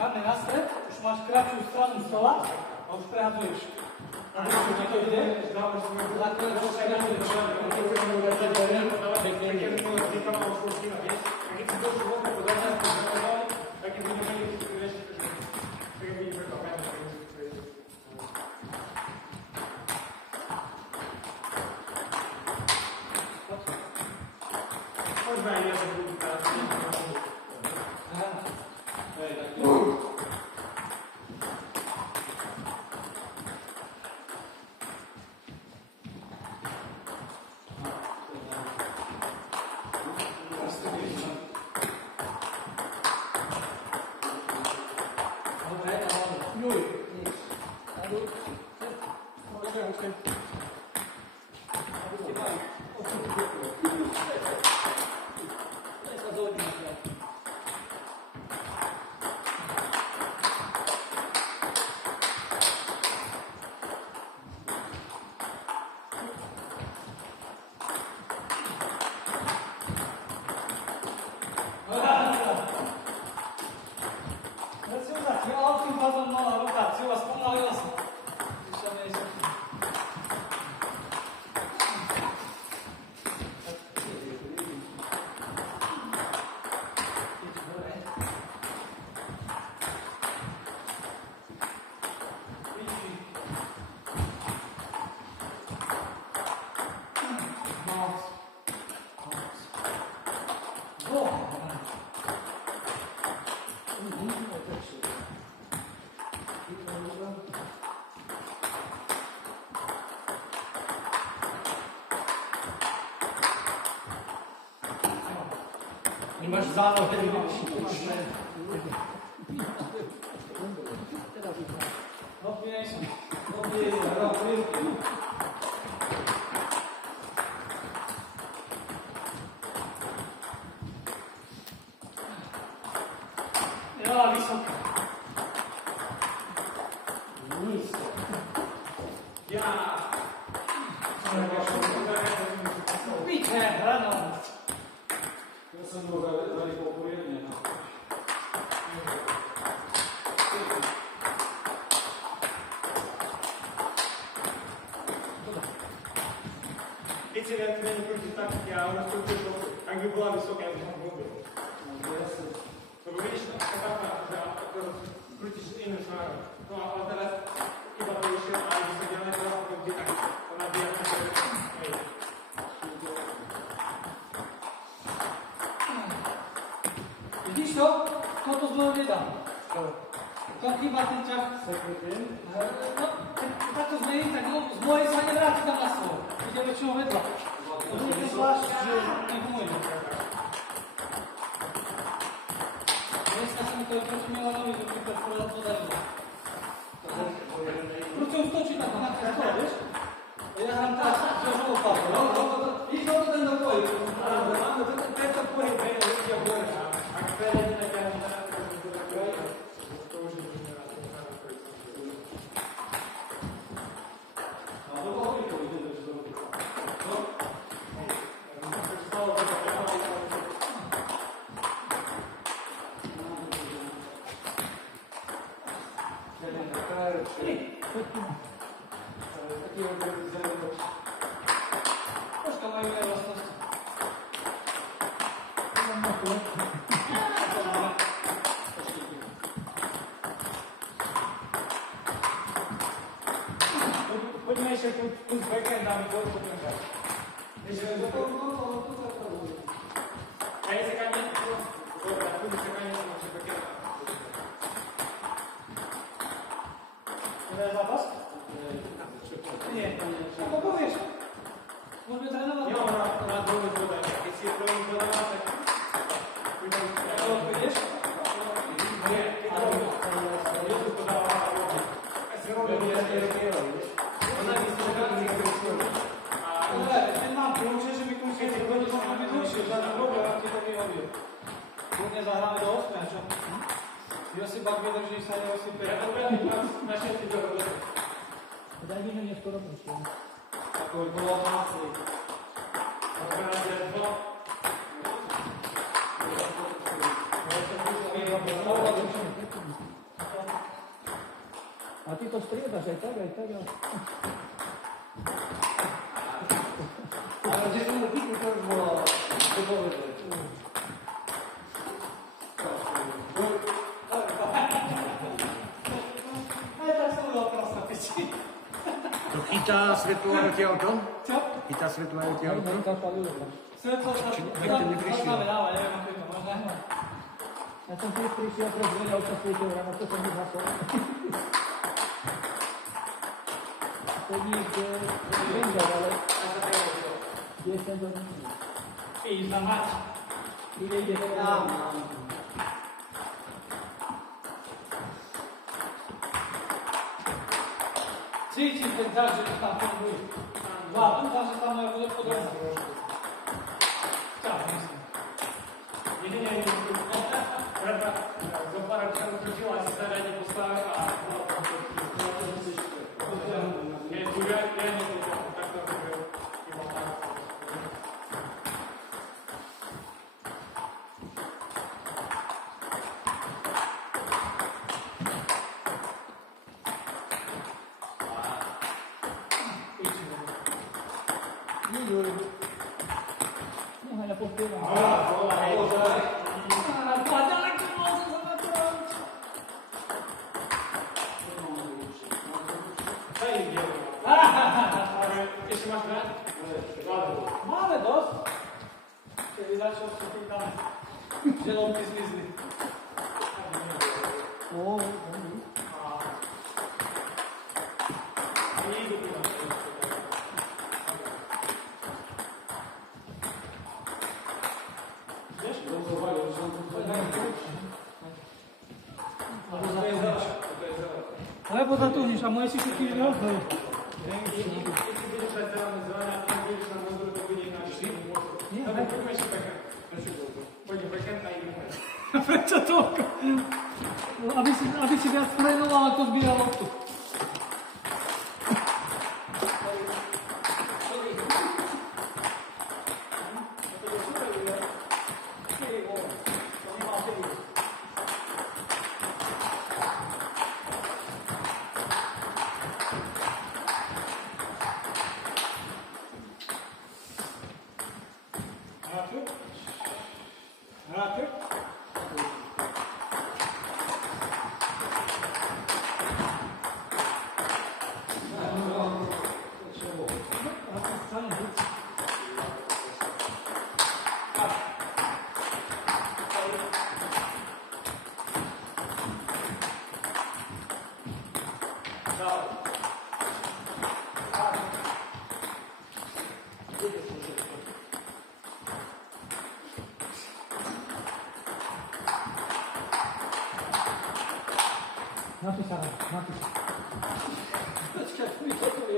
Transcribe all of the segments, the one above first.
Karny na stred, už máš kratšiu stranu stola a už prehadzuješ. A keď to ide, dávaš svoj základ, že sa prehadzuješ. Máš zálohy. Ja, vysoko. Nízko. Ja. Piče, rano. Ja som bol zarýchol poriadne. Keď si viac menej proti taktiky a ona skôr to, ak by bola vysoká, ja by som robil. Lebo vidíš, taká, krútiš inú smeru. No a teraz iba to išiel a aby sa ďalej teraz kde tak, ona by ako to hej. Vidíš to? Toto znovu nedám. Tam chýba ten ťah. No, keď to zmení, tak z mojej sa nevráti tam na svoj. Ide väčšinou vedľa. To je zvlášť, že nepomôže. Dneska sa mi to aj proti Milanovi, že príklad povedal podarilo. Proste už točí tam na skoro, vieš? Ja hrám teraz ťažovou páku. Víš, to ten do pohybu. Áno, tento pohyb, ide v hore. Ak prejde, tak ja mám teraz, to už je teraz. A do toho to ide, že to robí. Troška majú aj vlastnosti. Poďme ešte kus backend a my to potom dať. A je sekanie? Dobre, a tu sekanie som ešte backend. To je zápas? Nie. Ako povieš? Môžeme trénovať? Jo, na druhú podanie. Keď si je prvý podává, tak... Ako odpovieš? Nie, keď to podává, tak si robím nejaké rokiero, vieš? Ona by si sekanie Dobre, ten mám kľúče, že mi kľúče, keď budeš môžeme byť dlhšie, žiadne dobre, ak ti to vyhodil. Kľudne zahráme do 8, čo? Josip, ak vydrží sa, neosype. Ja dobre, na všetky dobre. Daj mi nie skoro proste. Ako by bolo mácej. Dobre, na 2. Ale to je striedaš aj tak. Ale že som týku, to už bolo povedať. Aj tak som bol teraz na piči. To chytá svetlo aj odtiaľto? Čo? Chytá svetlo aj odtiaľto? Svetlo sa zaznamenáva, neviem, ako je to možné. Ja som tiež prišiel, teraz vedel, čo svietil ráno, to som vyhasol. Chodník je senzor, ale je senzor není. Ideš na mať. Ide. Cítim ten tak, že tam funguje. Dúfam, že tam bude podobná. Čau, myslím. Jedine je treba zopárať, čo utočila, asi sa rade postavil a je tu jedno to takto robil. No, ja pospievam. Ešte máš rád? Máme dosť. Kedy začal sa pýtame, že lomky zmizli. Lebo zatúhniš a moje si kúpiš veľkou. Prečo toľko? Aby si viac trénoval, ako zbíral loptu.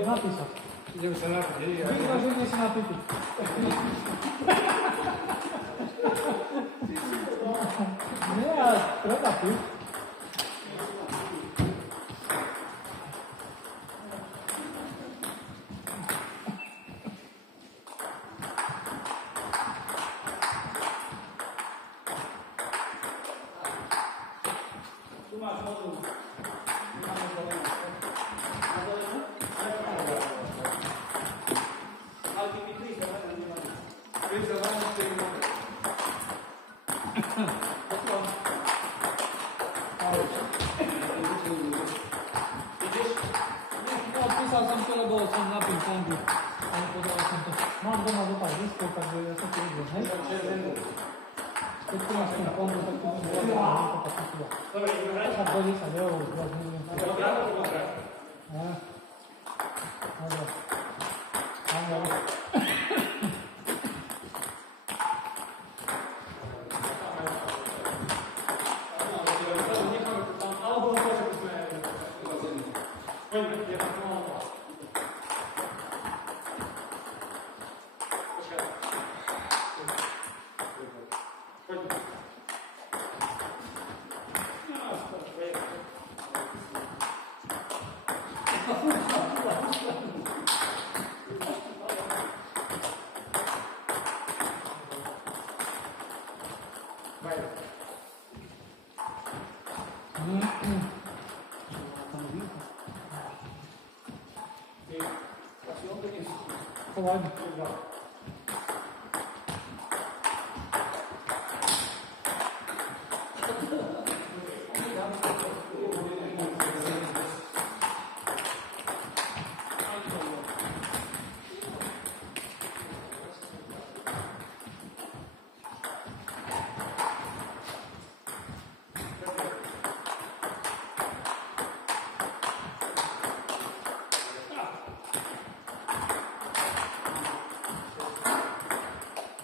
Napísal. Idem sa napiť, Vyváženie si napíti. Nie, ale treba piť. Tu máš vodu. Máme zelené. Na zelenú? Ale ty mi 3 zelené nemáme. 3 zelené, 4 máme. Potom. Ideš? No, písal som to, lebo som napil fondu. Ale podal som to. Mám doma zo pár listov, takže ja sa tiež idem, hej? Keď tu máš ten fondu, tak tu máš veľa. Dobre, ideme hrať. Sa bodí sa, jo, rozumiem. Dobre, dobre. Dobre. Áno. Poďme, je tam pomohla. Počkaj. Poďme. zachowanie.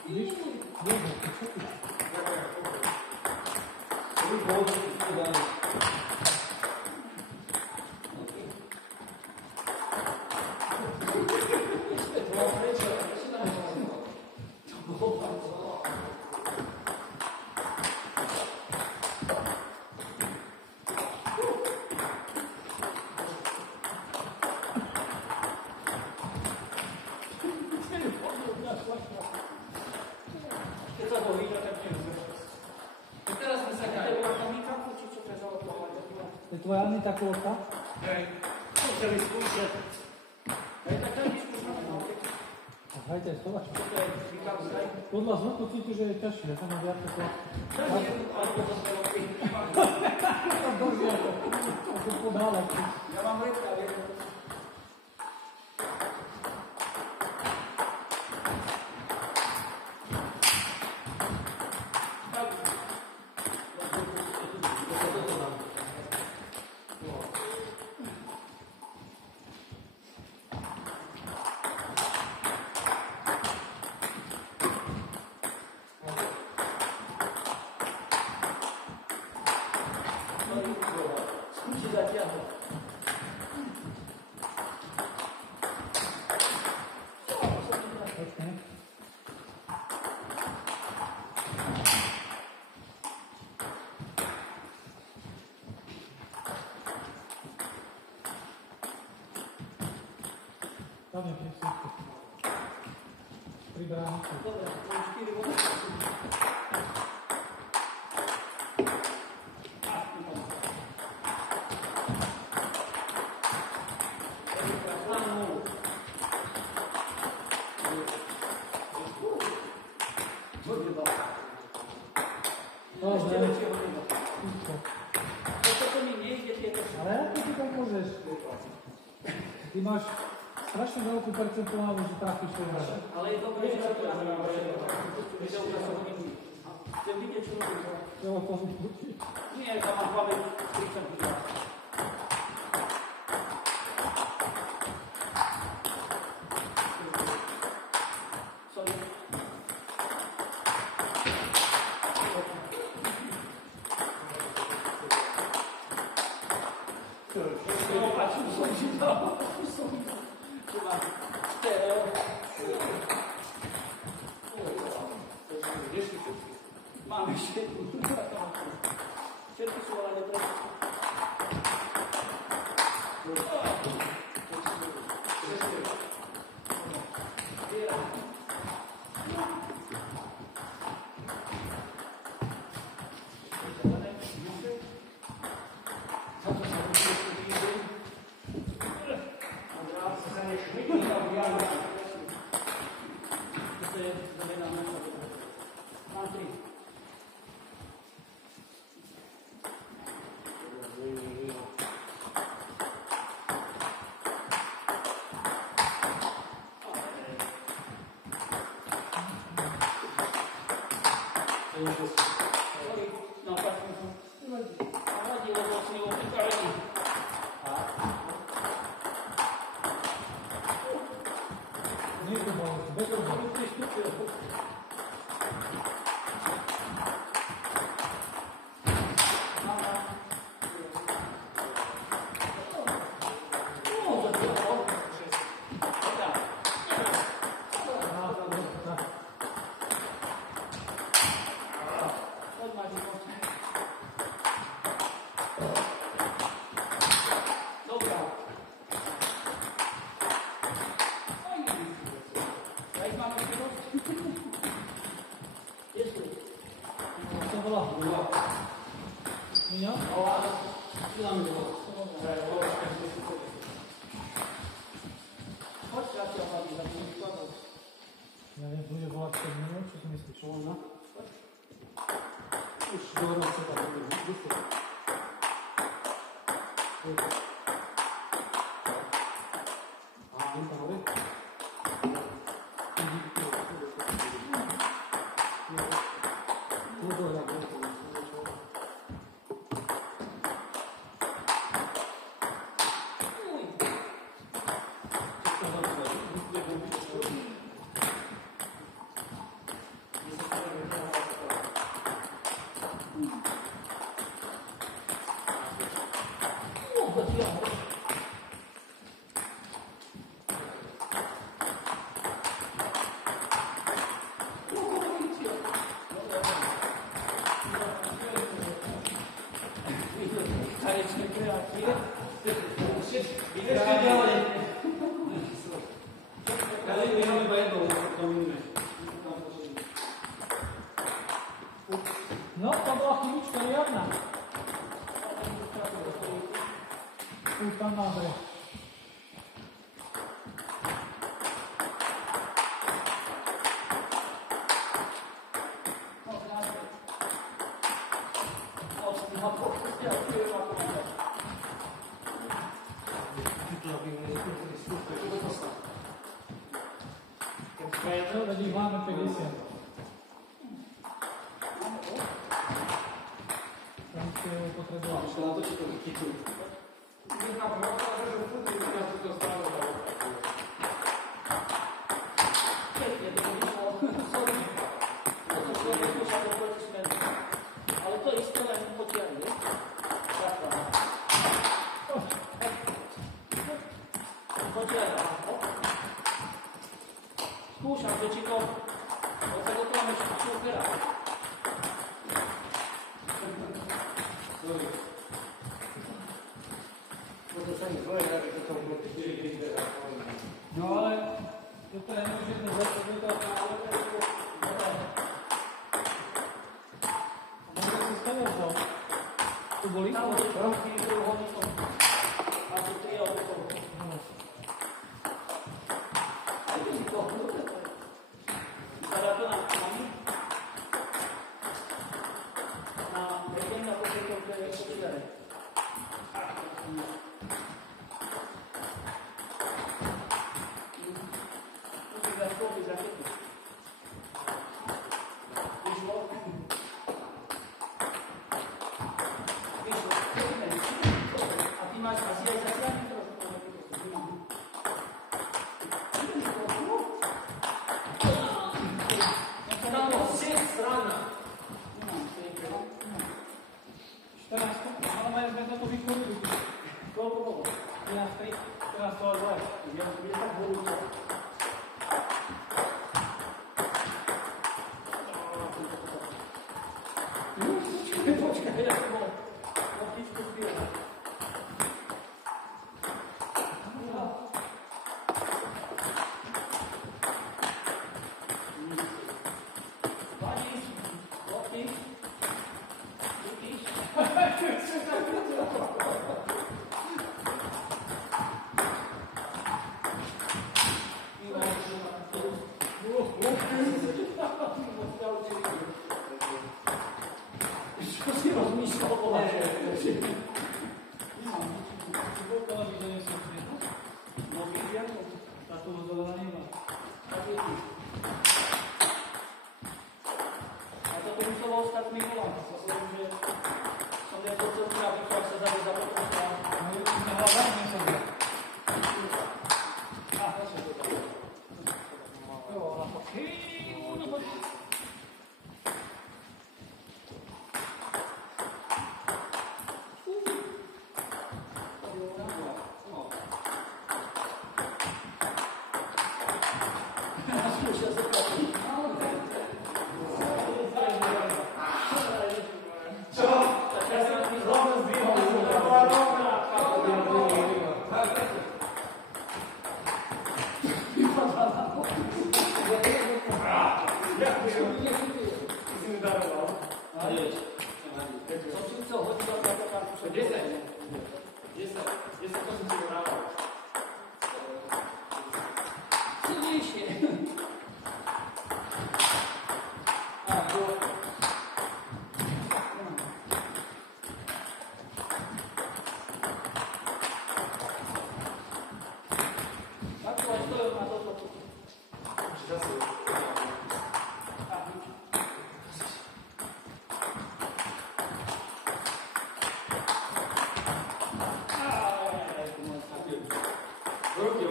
Widzisz? Biegnie, to co ty? Teraz wysakaj. To twoja Anita Kłodka? Hajde, zobacz. Podľa zvuku cíti, že je ťažšie, ja som viac ako... Ako podálek. Ja mám lepka, vieš. Tam je všetko. Pri bránici. Ale ako ty tak môžeš? Ty máš strašne veľkú percentuálnu, že trafíš ten hra. Ale je dobré, že sa to chcem vidieť, čo robíš. Nie, tam mám hlave 30 minút. Mám ešte všetky sú ale dobre. No, tak nevadí, lebo s ním pripravení. Nie to bolo, bez toho. Minha? Pode tirar aqui a vaga da minha, por favor. Ja neviem, bude volať 5 minút, čo si myslíš? Čo ona? Už dohodol sa tak, dušu. A on tam hovorí? No, to bola chybička riadna. Tam má Andrej. No, vedí máme 50. Tam si ho potreboval. Šla na to, či to chytili. Ale to isté len potiahne. Potiahne. Skúšam, že či to sa do toho ešte supera. No ale toto je nemôžeme začať do toho. Môže si stavať to. Tu boli? Tam boli prvky, druhonikom. A tu 3 autokom. Vypadá to na nami? Na prejdem na početom, ktoré je počítané.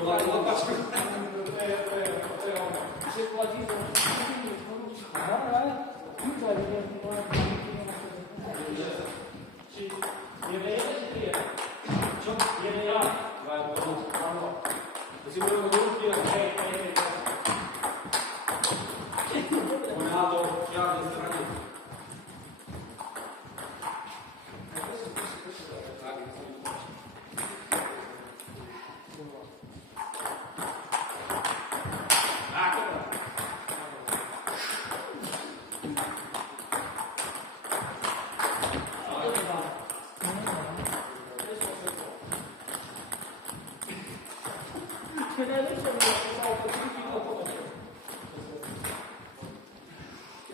Łapaczkę. Przykładzi, nie wyjdzie, czy nie? Ciąg, nie ja. Если мы его руки, он надо в явной стороне.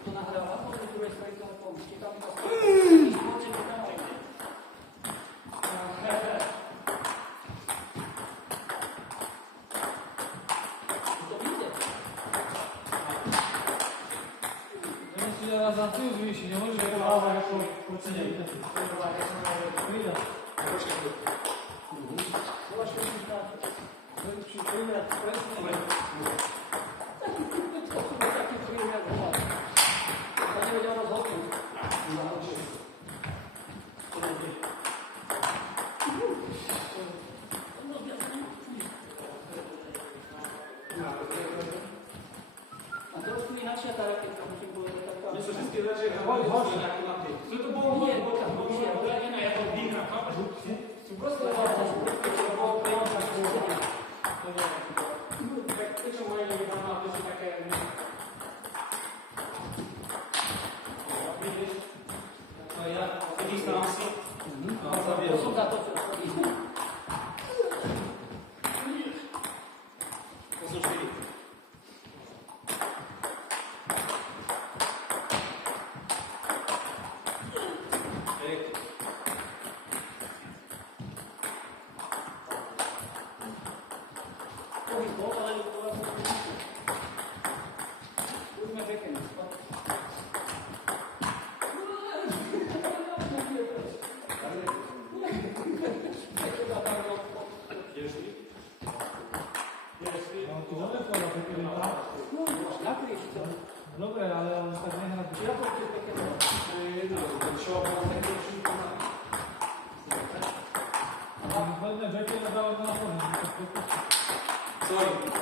To nagrała, to z drugiej strony to pomóżcie tam Za tył wyjść, nie możesz wyjechać jako ocenienie. Widać. A to już tu inaczej ta rakietka musi było taka. Nie, wszystkie rzeczy, jak na tym. Co to było? Nie, bo tam było nie, jako wina, kamerz. просто Фактично моя недавно дуже таке. Видиш? Я тоді стався. солдатов. Послушай. Dobre, ale on tak nehrá. Hlavne, že keď dávať na fóne. Sorry.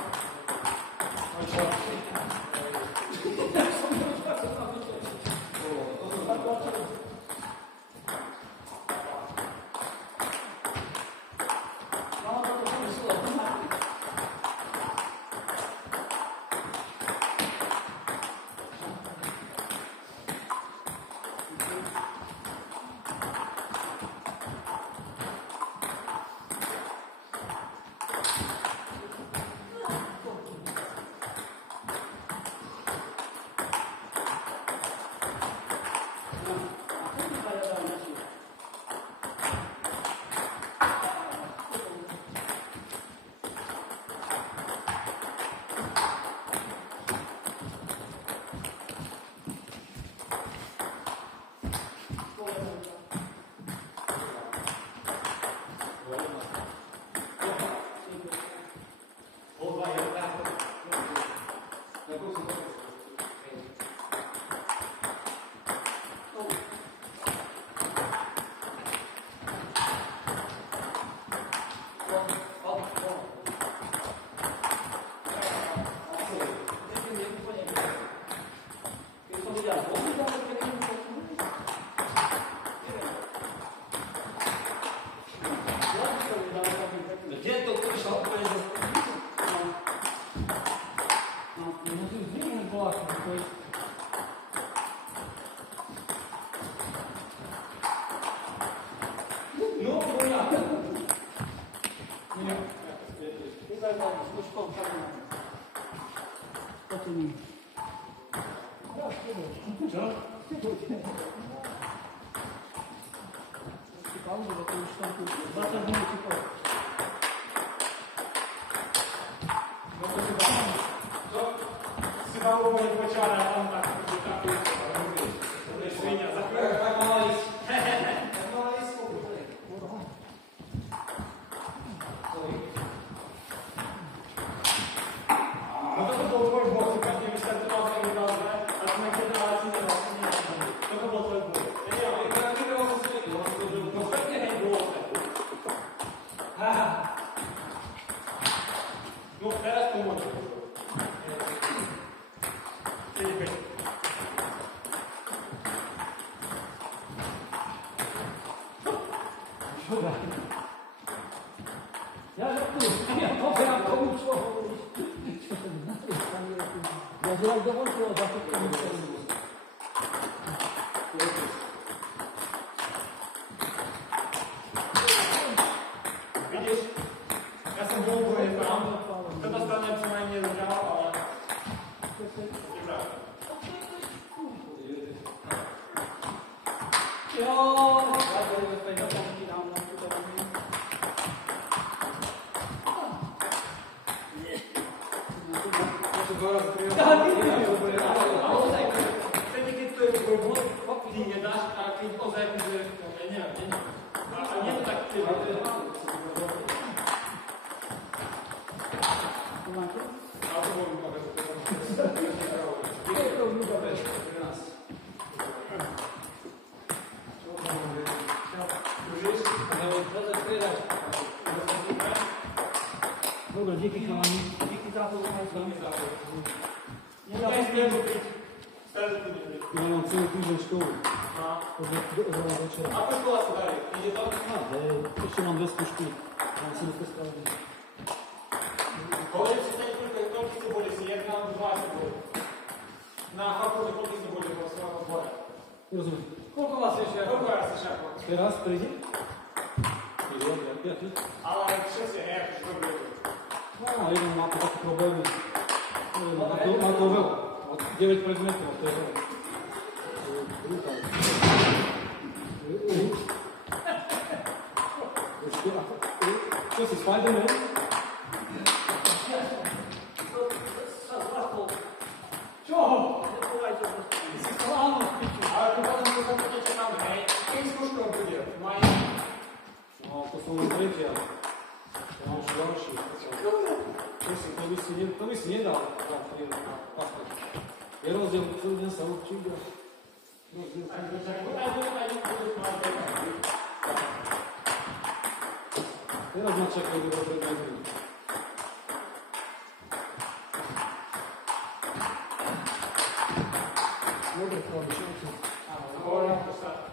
Ja žartujem, ja poviem tomu, čo hovoríš. Ja že raz dovolil, za to tomu čo hovoríš. Vidíš, ja som bol úplne tam, toto strane som aj nedržal, ale... Dobrá. Jo, ja to je opäť na tom ti dám na túto ranu. Vtedy, keď to je tvoj bod, ty nedáš a keď ozaj, že neviem. A nie to tak, ale to bolo ľúbavé, že to Dobre, díky chalani. Díky za to, ja mám celý týždeň školu. Od veľa večera. ako škola sa darí? Ide to? Ešte mám 200 škôl. Mám si to spraviť. Hovorím si, koľko to bude si 1 alebo 20 bude. Na fakulte koľko to bude vo svojom zbore. Rozumiem. Koľko vás ešte? Koľko raz si šako? Teraz príde? Ale všetci, hej, akože to bude. No, jeden má to také problémy. Má to veľa. 9 predmetov, to je veľa. Čo si, Spider-Man? Čoho? Si slávno, piču. Ale to potom to sa to čakám, hej. Kým skúškou bude? Maj. No, to som len tretia. Ja mám ešte ďalší. To by si nedal. Je rozdiel, celý deň sa učí. Teraz ma čakajú dobré predmety. Dobre, chlapi, čo ti?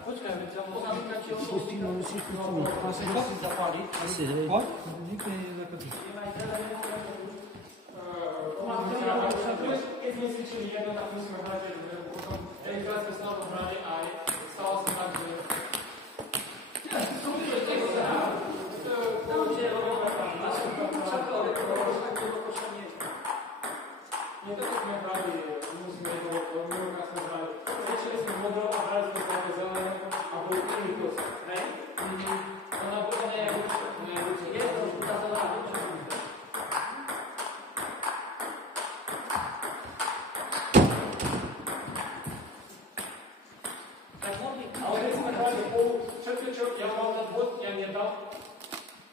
Počkaj, veď sa musím vykačiť. Musíš zapáliť. Asi, hej. Nikto nie je zakotý. Keď sme cvičili jedno, tak musíme hrať potom. Jedenkrát sme sa na to hrali a stalo sa tak, že... Nie to, čo sme hrali, musíme jedno, minulá sme hrali. Cvičili sme modro a hrali sme také zelené a boli iný kus. Hej? Ona bude nejak je to ukázala. Ale keď sme hrali spolu, všetko, čo ja mal na bod, ja nedal.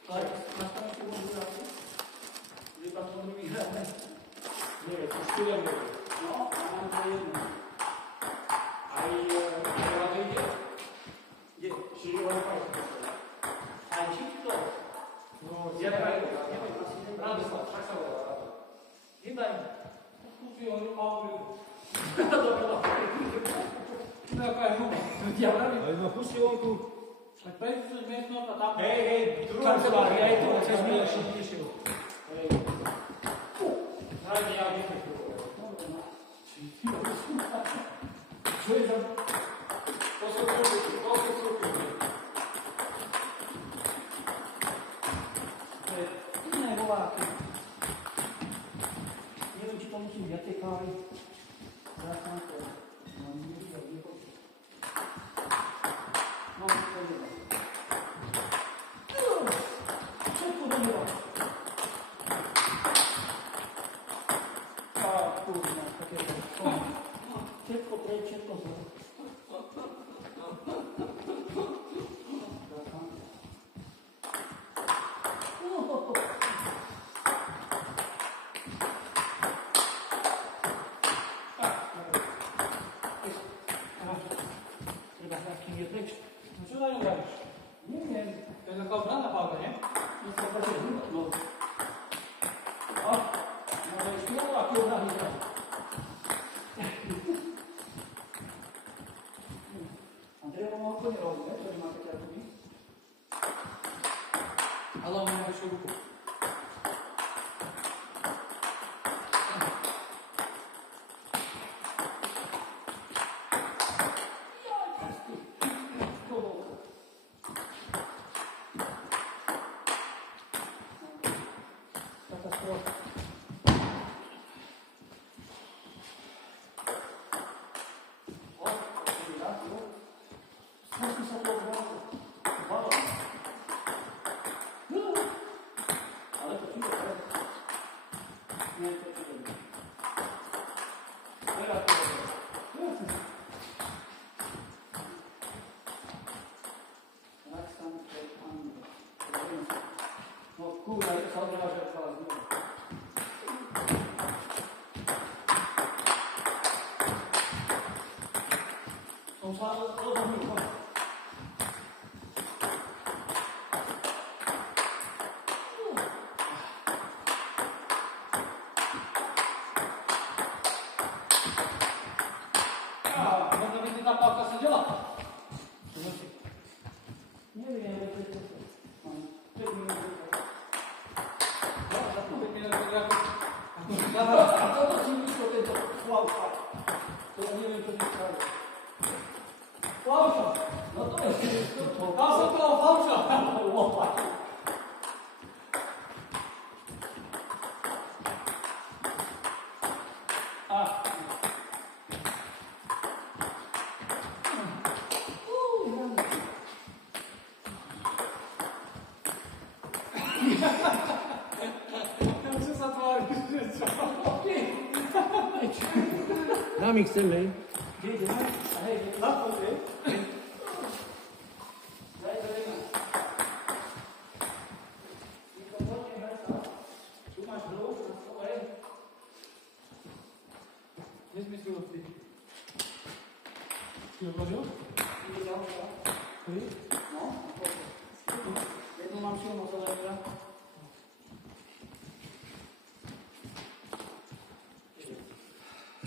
Ale máš tam ešte budú hráči? Je tam to druhý hráči? Nie, to 4 bude. No, a mám to jedno. Aj rado ide? Kde? Čiže len fajn. Aj či to? No, ja neviem, Radoslav, však sa volá Rado. Hýbaj. Skúsi ho, Pavel. No, ako je hruba. Ja vravím. Ale ma pusti vonku. Tak prejď tú miestnosť a tam... Hej, druhú Kancelária, aj tu, cez mi Miloši, tišil. Hej. Hrajme, ja nechám tu. Čo je za... To sú cúky. Ne, voláky. Neviem, či to musím viacej kávy. Zásám to. No, to je. Všetko dobré. A kurva, také to. Všetko preč, všetko zle. No čo na ňu vravíš? Neviem. To je taká obranná pálka, nie? Nie sa prečo no. A? Môže ešte jedno, aký obranný zrak. A drevo má úplne rovné, ktorý máte ťa tu. Ale on má väčšiu ruku. Katastrofa. No kurwa, to sa odráža celá znovu. Som sa rozhodnul. Možno by ti tá pálka sedela? Neviem, ale to je to. A toto si myslel tento flauša. To ja neviem, čo ti spravil. Flauša? No to je to. Dal som toho flauša. Čo sa tváriš, že čo? Nám ich chceme. Kde ideme? A hej, na pozrie. Daj to jedna. Niko, poďme, hraj sa. Tu máš hru, na stole. Nezmyslil si. Si odložil? Ide ďalšia. Hej. No, jednu mám silno zelenia.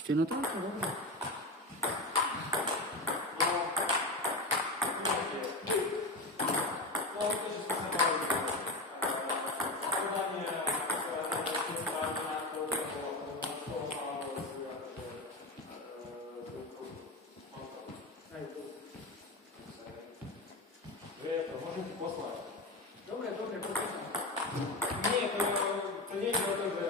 Ešte na to? Dobre. Môžem ti poslať. Dobre, poďme sa. Nie, to nie je o to, že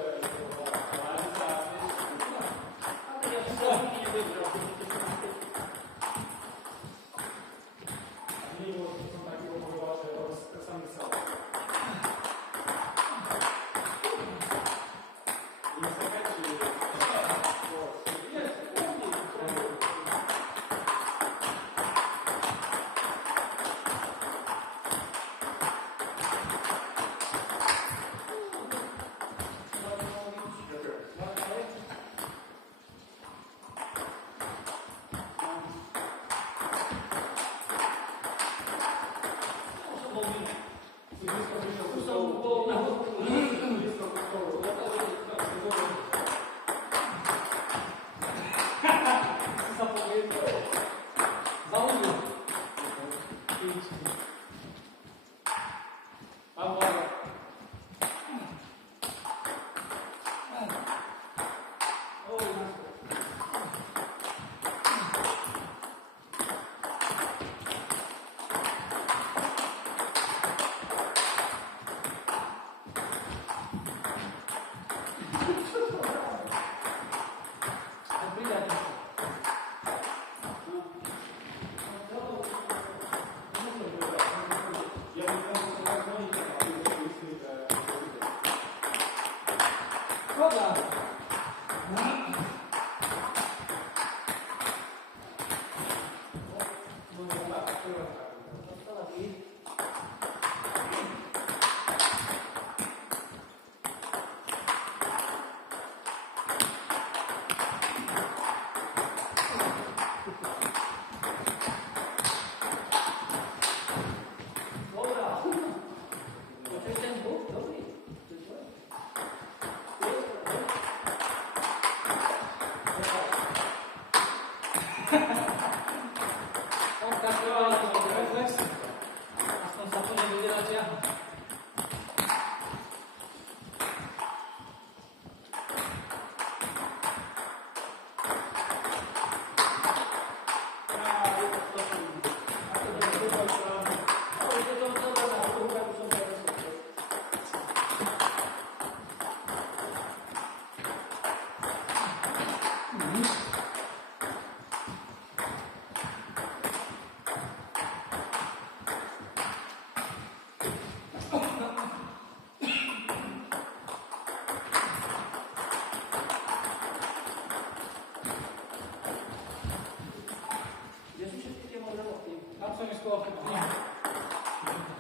ciężko.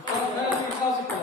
Teraz nie klasyka.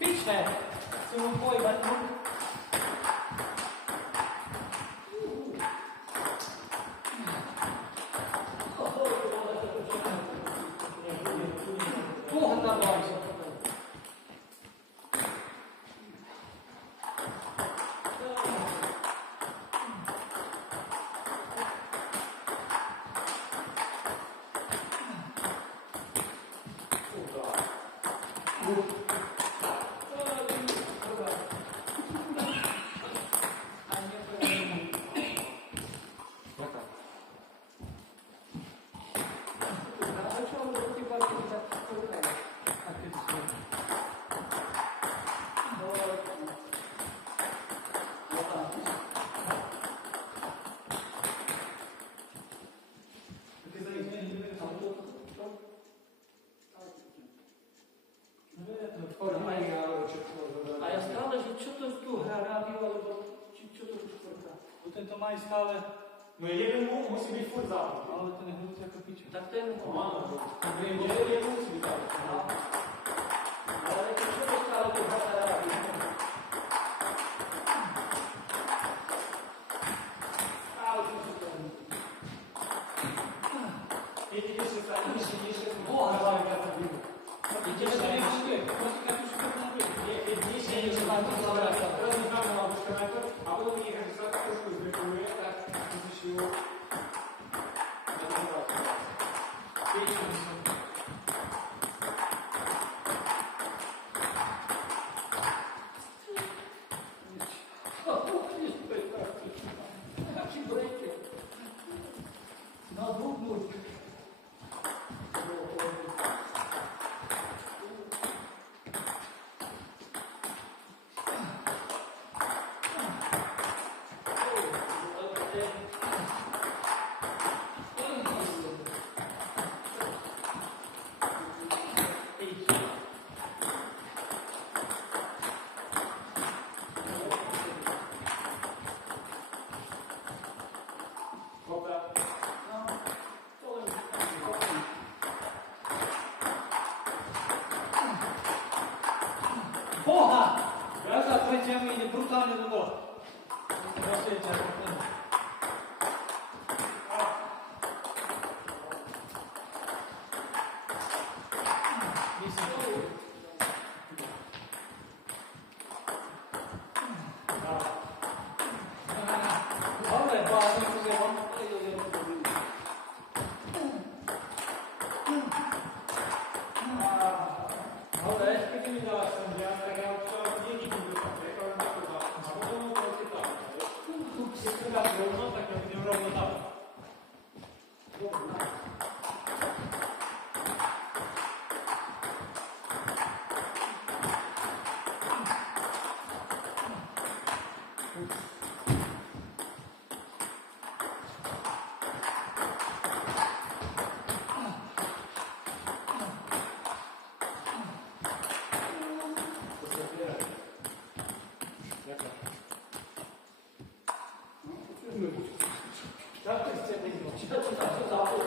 Pičné! Chcem mu pojebať. Pohodná bož. A ja stále, že čo to tu hrá rádio, alebo čo to tu športá? Tento má aj stále, No jeden musí byť furt západ. ale to nehrúci ako piče. Tak ten... Áno, jeden musí byť západ. Ale čo to stále tu hrá rádio? Stále tu sú to. Ideš sa, ideš sa. Ideš sa nevyšuje, prosím, keď už šport napríklad. Ideš sa, teraz mi tam mala božka na to, a potom mi nechá, že sa trošku zbrekuje, tak musíš ju... No, dúbnuť. Boha! Raz a tretia mi ide brutálne do dola. Rozsieťa. Dobre, blázen, pozerám. Ale keď mi dala som viac, tak ja už to nevidím do toho, pretože na to dám. A potom to si tam. Keď to dá rovno, tak ja budem rovno tam. Tak to chce byť. Čo to západ?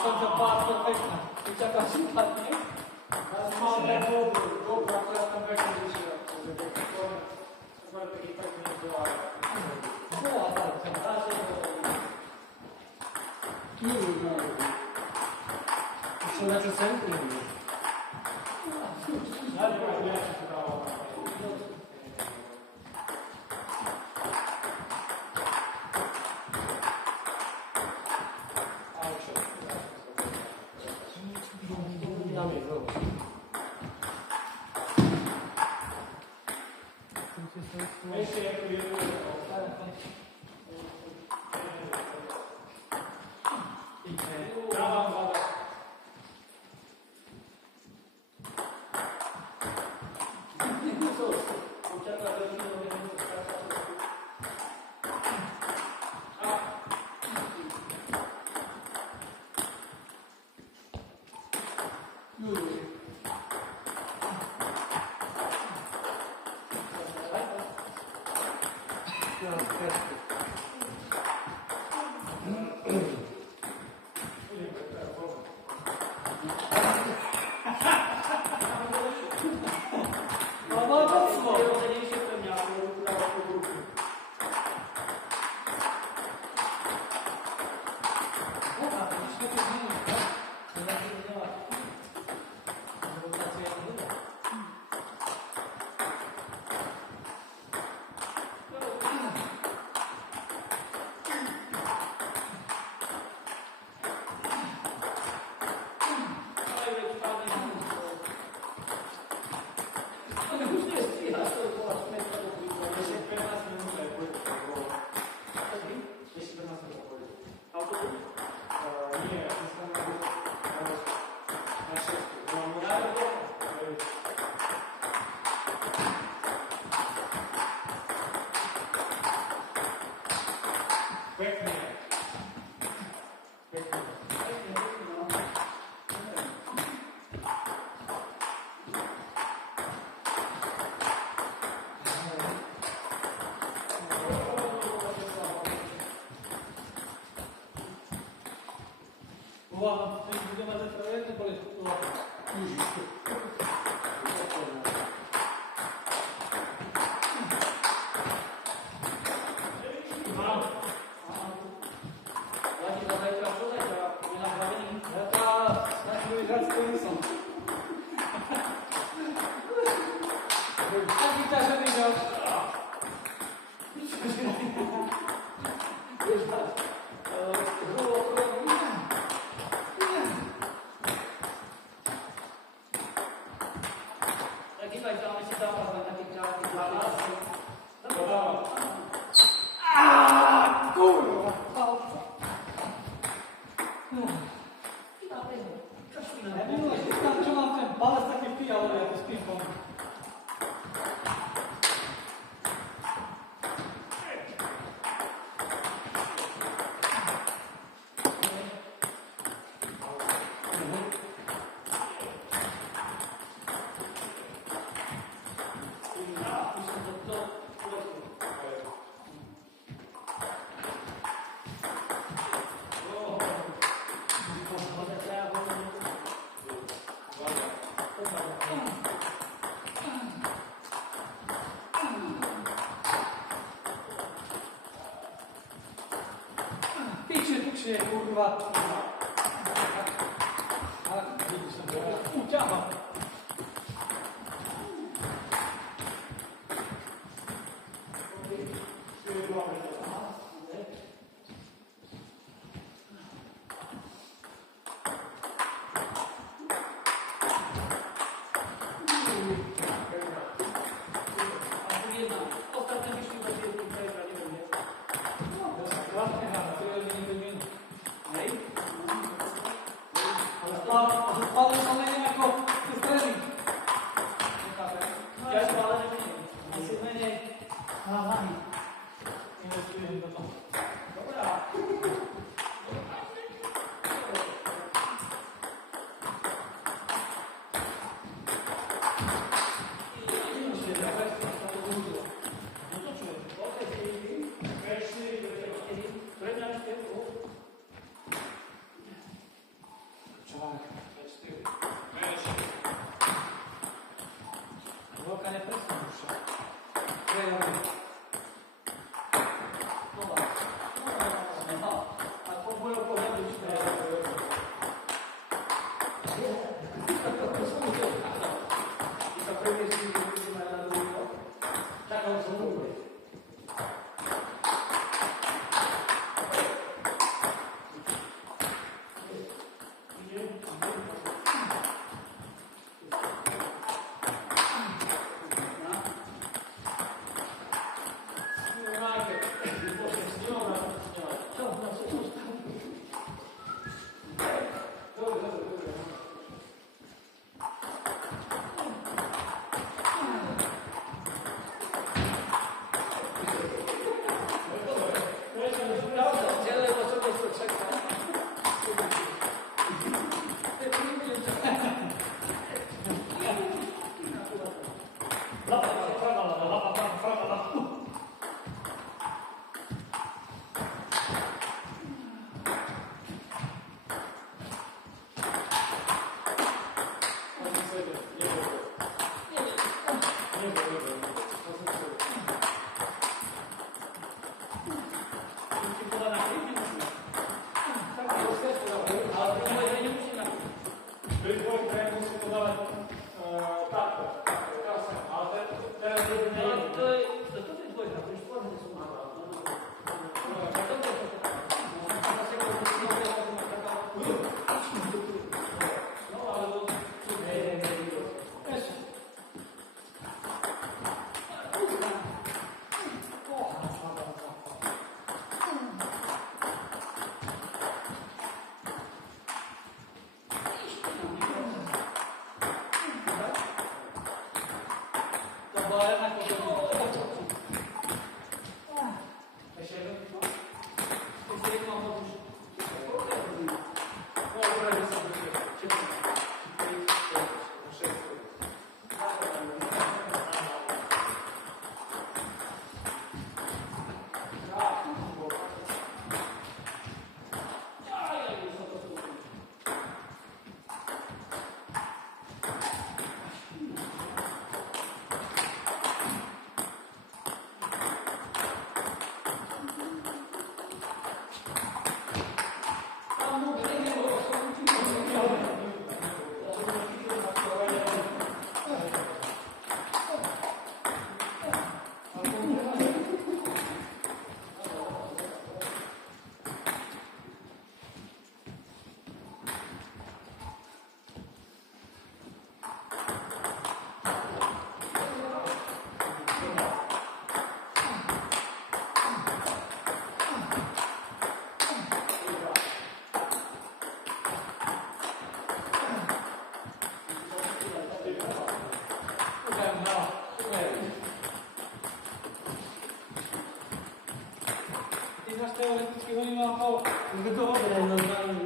Som to pár perfektná. Ty čaká super, nie? Máme dobro, akorát tam pekne vyšiel. Skôr taký pekný vzdelá. Boha, tak ráže. Čo na čo sem príde? Najprv viac sa dalo. Tam je to. Ešte je tu jedno. Dávam voda. Ладно, ты будем это проверять, полет. Picie, kurwa. Widzisz sobie. Uciała.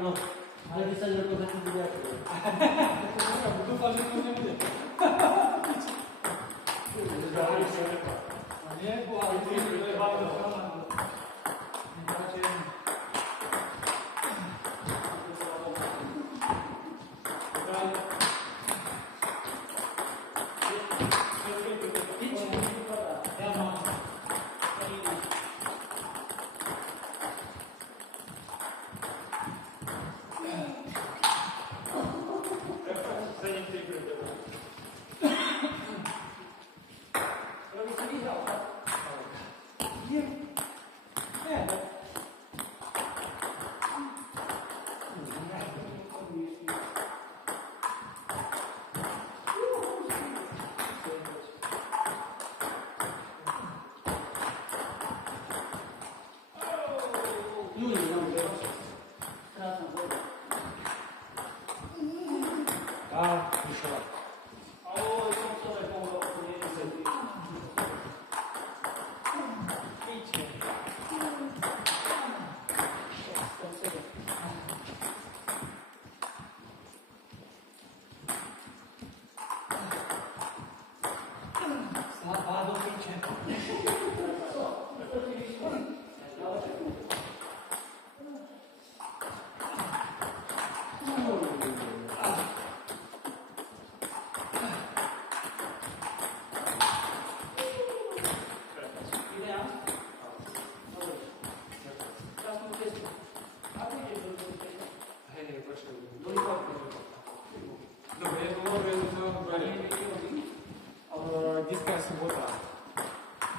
no. Ale 10 rokov za tým bude ako. Dúfam, že to nebude. Nie, boha, to je hlavne strana.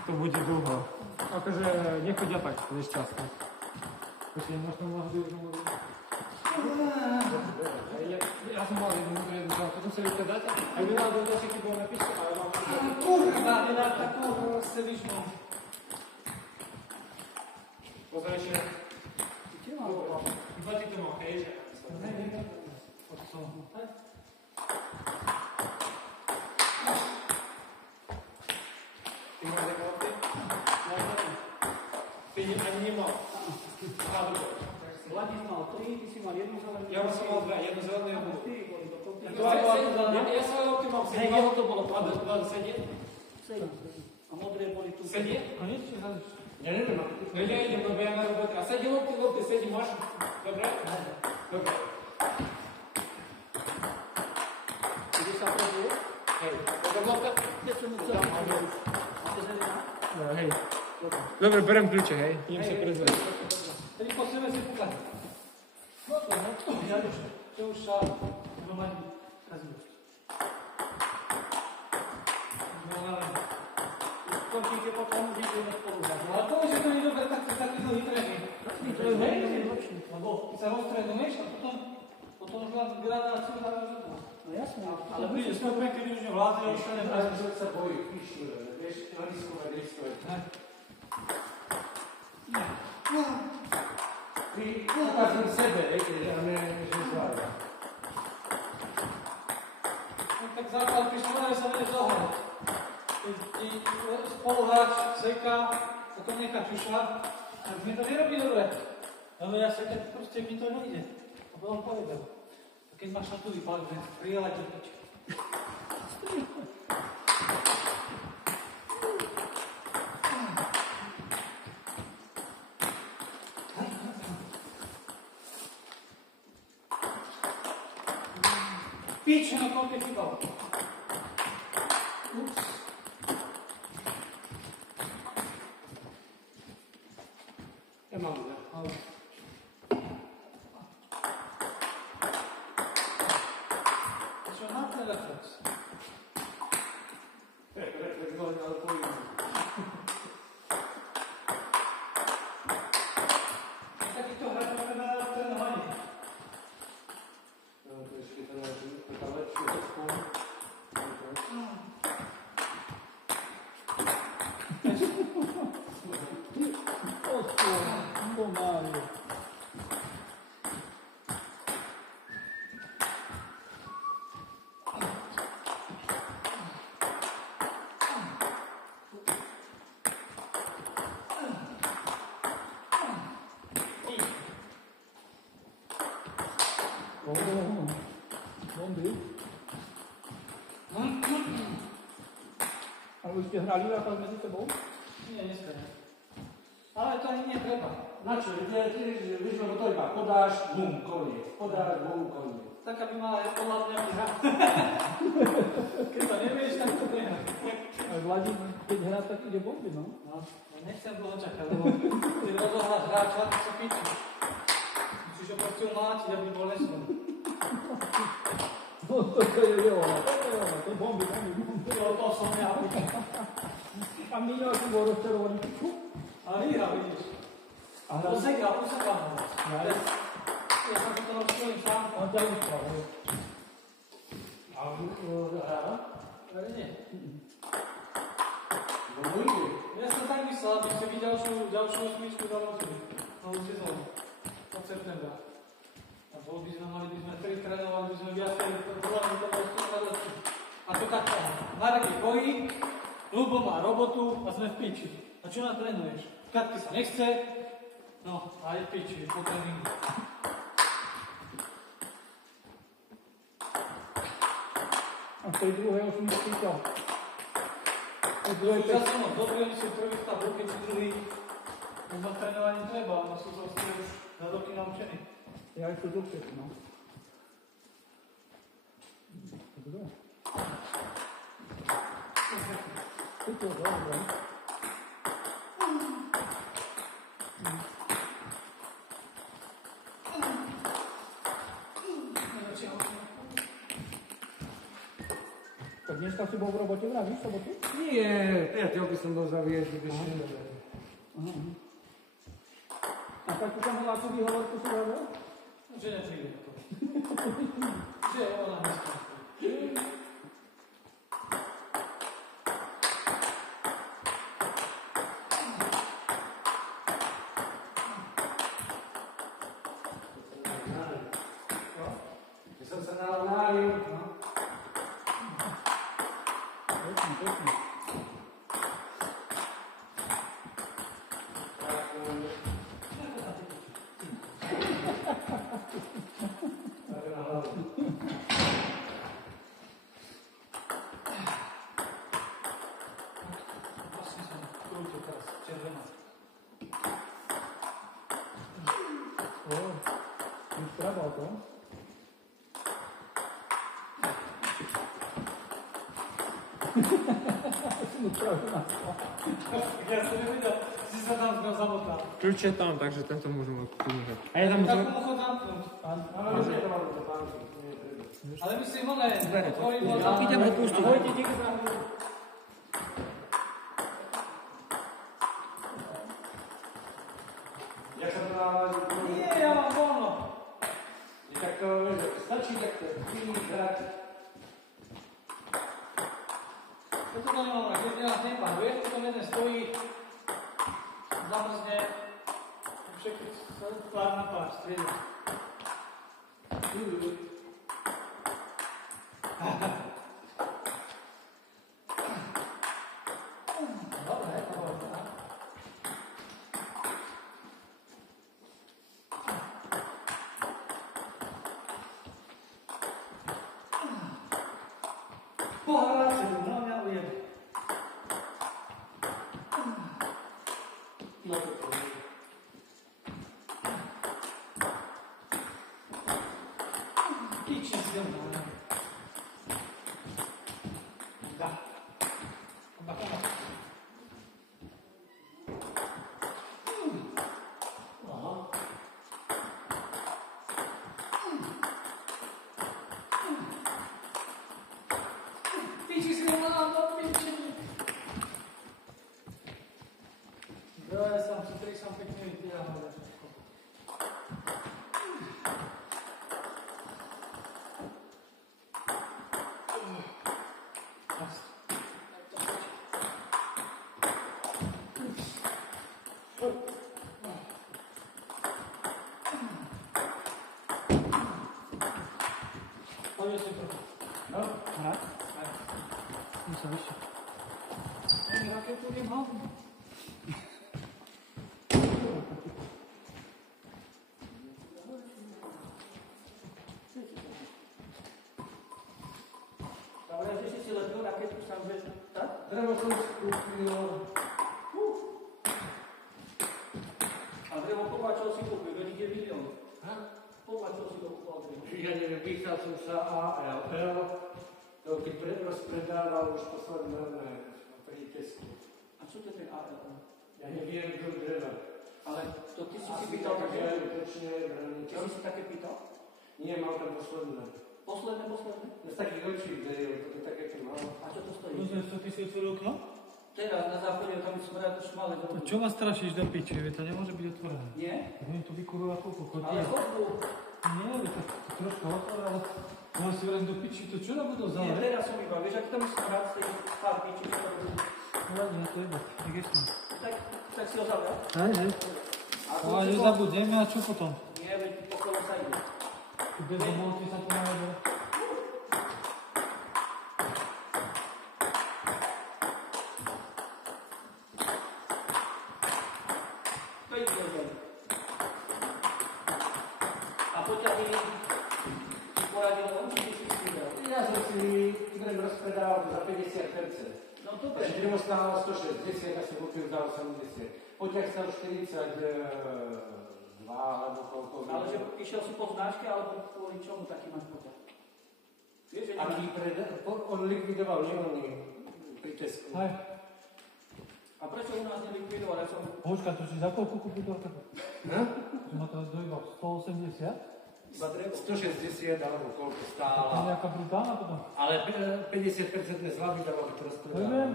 To bude dlho. Akože nechodia tak, vieš často. Počkej, možno už môžu... Ja som mal jednu, potom sa vidíte dať. A kdy nám do dačeky bolo napíšte, ale mám... Kurva, nedá takú sevičnú. Pozor ešte. Iba ti to mám, hej, že... Ty máš ako ty? Ty ani nemal. Vladis mal 3, ty si mal jednu zelenú. Ja som mal dve, jednu zelenú, jednu budú. Ja som mal optimál, Hej, jeho to bolo dva sedie. 7. A modré boli tu. Sedie? Konečne zadeš. Ja neviem. No ja idem, lebo ja na robote. A sedie lopty, sedí, máš? Dobre? Dobre. Kde sa prezuje? Hej, dobre lopta? Kde som mu chcel? Máte zelená? No, hej. Dobre, berem kľúče, hej. Idem sa prezvať. Tedy po sebe si pokazí. No to, ja už sa hromadí kazivosť. Končíte potom, že ideme spolu. Ale to už je to nedobre taký dlhý tréning. To je lepšie. Lebo ty sa roztrénuješ a potom už len gradáciu záleží to. No jasne. Ale príde stopre, keď už nevládne, už sa nevládne. že sa bojí, píšu, vieš, riskovať. Ty ukážem sebe, a ne, že zvláda. Tak základ pri školách sa vedie zohľad. Keď ti spoluhráč sejka, potom nechá čušľa, tak mi to nerobí dobre. Lebo ja sekať, proste mi to nejde. A potom povedal. A keď máš šatový pal, že prijela ti pič. Pič, na koľko chybal. Ups. Ja mám, ja. Čo na ten reflex? Reflex boli, ale poviem. Takýto hra to treba na trénovanie. No, to ešte to lepšie. Bomby. A už ste hrali zápas medzi sebou? Nie, dneska nie. Ale to ani nie treba. Na čo? Vyšlo to iba podáš, bum, koniec. Podáš, bum, koniec. Tak, aby mala ohľadne hra. Keď to nevieš, tak to nehra. A Vladík, keď hrá, tak ide bomby, no? No, nechcem dlho čakať, lebo keď rozohľad hráča, tak sa píči. Musíš ho proste umlátiť, aby bol nesmel. No to je veľa, to je bomby. To som ja. A minul som bol rozčarovaný. Ale vyhra, vidíš. A hra... Usekal. Ja som to rozčujem sám. On ťa vyspal, hej. A hráva? Ale nie. Ja som tak myslel, aby ste vy ďalšiu osmičku založili. Novú sezónu. Od septembra. A mali by sme 3 trénovali, by sme viacej problémy to bolo skúšať. A to tak Marek je bojí, Ľubo má robotu a sme v piči. A čo nám trénuješ? Katky sa nechce, no a je v piči, je po tréningu. A v tej druhej osmičky to. Zase no, dobrý, oni sú prvý stav, keď sú druhý. Už na trénovanie treba, oni sú proste už na roky naučení. Ja aj sú dlhšie, no. Kto? Ty to, dobre. Tak dneska si bol v robote, vravíš, sobotu? Nie, priateľ by som bol zaviesť, by si A takú tam hláku výhovorku si robil? Že nepríde to. Že ona neskúša. som sa nalil. Pekne. Już prawo to. Ja som nevedel, si sa tam zgal zamotal. Kľúč je tam, takže tento môžeme odkúňať. A ja tam Tak musím... mu chod zamknúť. Môže. Ale myslím, one, otvoriť ho Ja idem ho pustiť. Ahojte, niekto tam bude. Ja som dával... Nie, ja mám voľno. Tak to, stačí takto. Hrať. Toto to nemám, keď nás nepáruje, potom jeden stojí, zamrzne, všetky pár na pár strieda. Dobre, dobre. Pohľadá sa, no mňa ujebe. No to je. Piči si jen dáme. Dá. Oba. Aha. Piči si jen dáme, piči. Ja sam si tri sam pekne vytiahol všetko. Poďme si trochu. No, hrať. Musím ešte. Ani raketu nemám. drevo som skúpil. A drevo pomáčov si kúpil, veď ide milión. Pomáčov si to kúpil drevo. Ja neviem, pýtal som sa ALL, to keď rozpredával už posledné pri Tesku. A čo to je ten ALL? Ja neviem, kto dreva. Ale to ty si si pýtal také? Ty Ty si také pýtal? Nie, mal tam posledné. Posledné? Z takých očí drev, to je také to malo. A čo to stojí? Rozumiem, co ty si otvoril okno? Teraz na záchode tam smrad šmalé do A čo ma strašíš do piči, veď to nemôže byť otvorené. Nie? Neviem, tu vykurúva koľko chodí. Ale chodbu. Nie, veď to troška otvoril, ale mám si vrať do piči, to čo nám budú Nie, zavať? teraz som iba. Vieš, ak tam je smrad z tej farby, či čo to bude. No, nie, to je iba, tak je som. Tak si ho zavral. Hej. Ale že zabudeme a čo potom? Nie, veď okolo sa ide. Tu bez domov, ty sa pomáha. To ide ďalej. A poťahy ti poradil on, či ty si vybral? Ja som si drev rozpredal za 50%. No dobre. Takže drevo stálo 160, ja som kúpil za 80. Poťah stal 42 alebo koľko. Ale že išiel si po značke, alebo kvôli čomu taký máš poťah? Vieš, že Aký on likvidoval, nie oni pri Tesku. Hej. A prečo u nás nelikvidoval? Ja som... Počka, to si za koľko kúpil to? Hm? Že ma teraz dojbal 180? Iba drevo. 160 alebo koľko To je stála. nejaká brutálna potom. Ale 50% zľavy dalo to rozpredal. Neviem.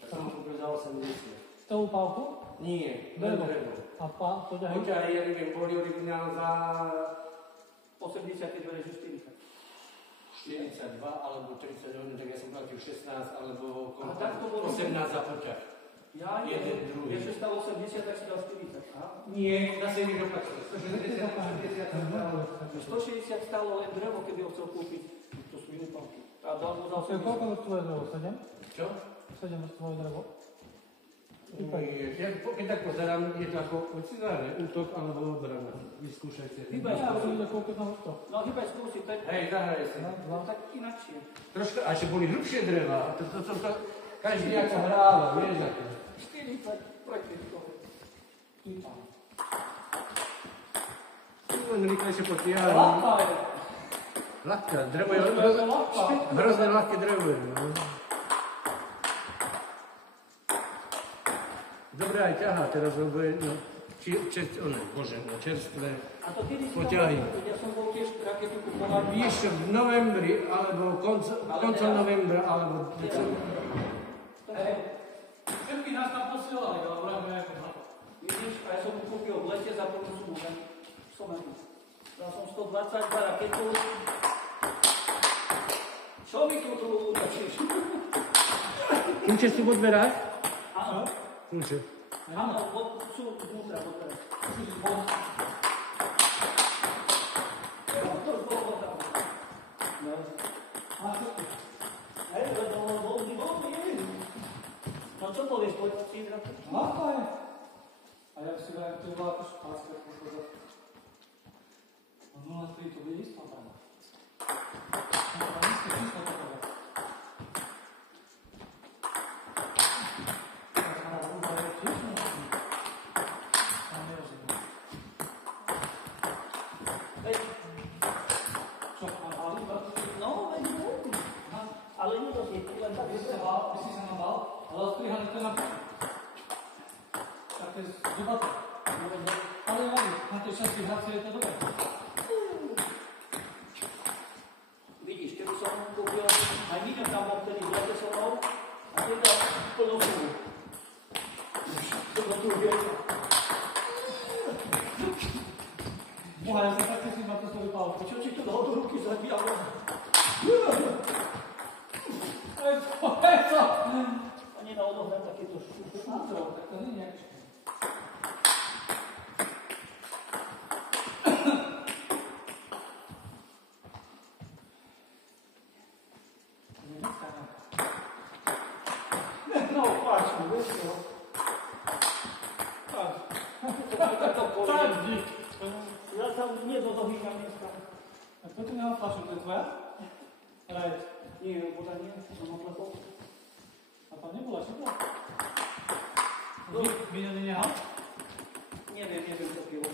Tak som kúpil za 80. Tou pálku? Nie, Drevo. drevo. A poťahy? Poťahy, ja neviem, boli originál za 80, keď že 40. 42 alebo 30, tak ja som platil 16 alebo A tak to bolo? 18 za poťah. Ja nie. Jeden, druhý. Vieš, že stalo 80, tak si dal 40. Aha. Nie, zase mi doplatil. 160 stalo len drevo, keby ho chcel kúpiť. To sú iné palky. A dal mu za To je 80. koľko tvoje drevo? 7? Čo? 7 tvoje drevo. Nie, ja keď tak pozerám, je to ako ocinárne, útok alebo obrana. Vyskúšajte. Hýbaj Ja skúsiť. vidím, koľko tam to. No hýbaj skúsiť, tak... Hej, zahraje sa. No tak inakšie. Troška, a ešte boli hrubšie dreva. To každý ako hráva, vieš ako. 40 proti toho. Len rýchlejšie potiahli. Látka je. Ľahká, drevo je Látka. hrozne ľahké drevo je. No. Dobre aj ťahá teraz, lebo je čerstvé. A to kedy si Poťahy. tam... Ja som bol tiež raketu kupovať. Víš, v novembri, alebo koncom novembra, alebo decembra. Všetky nás tam posielali, ale vrajme ako na to. Vidíš, a ja som mu kúpil v lete za plnú sumu. Dal som 120 za raketu. Čo mi tu útočíš? Kľúče sú vo dverách? Áno. Kľúče. Áno, sú vnútra doteraz. To už bolo tam. No. A čo ty? Hej, lebo voľný. No čo povieš, poď si drapu? Látka je. A ja si vrajme, to je vláka špáska pochodať. No 0,3 to bude isto tam. No to nízke číslo to bude. Ale nie to je, len tak, By si sa nám bal, ale odstrihané to na piču. Také zubaté. Ale nevadí, na tej časti hracie je to dobré. vidíš, keby som kúpil, aj Miňo tam bol vtedy v lete so mnou, a keď dal plnú sumu. To tu je. Boha, ja sa tak teším na to svoju pálku. Čo ti tu dal do ruky zabíjalo? A nie na odohrať takéto šušušúcov. Tak to nie je nejaké. No, páčku, vieš čo? Ja sa už nie do dohýňam dneska. A kto tu nemá fľašu, to je tvoja? Rajt. Nie, voda nie, som oplepol. A tam nebola šipla? Minulý nehal? Neviem to pivo.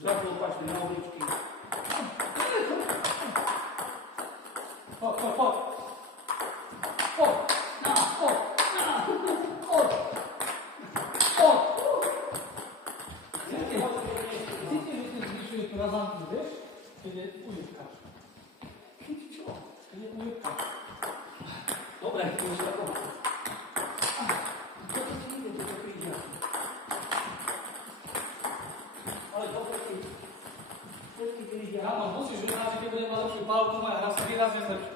Zapol pačný na obličky. Poď. Cítiš, že si zvyšuje tu razantný, vieš? Keď je ujúbkaš. Čo? Keď je ujúbkaš. Dobre, to už tako. Čo to ti ide, toto príde? Ale dobre ti. Všetky príde. Áno, musíš uznať, že keď budem mať lepšiu pálku, moja hra sa výrazne zlepší.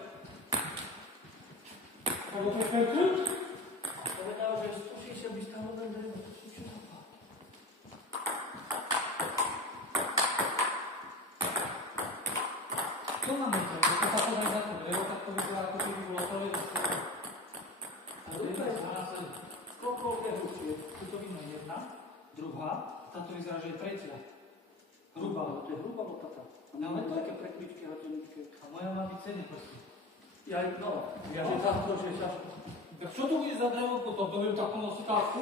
Alebo to je kľúč? Povedal, že 160 by stálo len drevo. Čo to má? Čo máme to? Že to sa podaj za to drevo, tak to vyzerá ako keby bolo to jedno. A ruka je zase. Koľko je ruky? Tuto vidno jedna, druhá, táto vyzerá, že je tretia. Hrubá. To je hrubá lopata. A No, máme to- také prekličky, hadzeničky. A moja má byť 7 prosím. Ja no. Ja že tam to, že ťažko. Tak čo tu bude za drevo potom? To bude takú nositávku?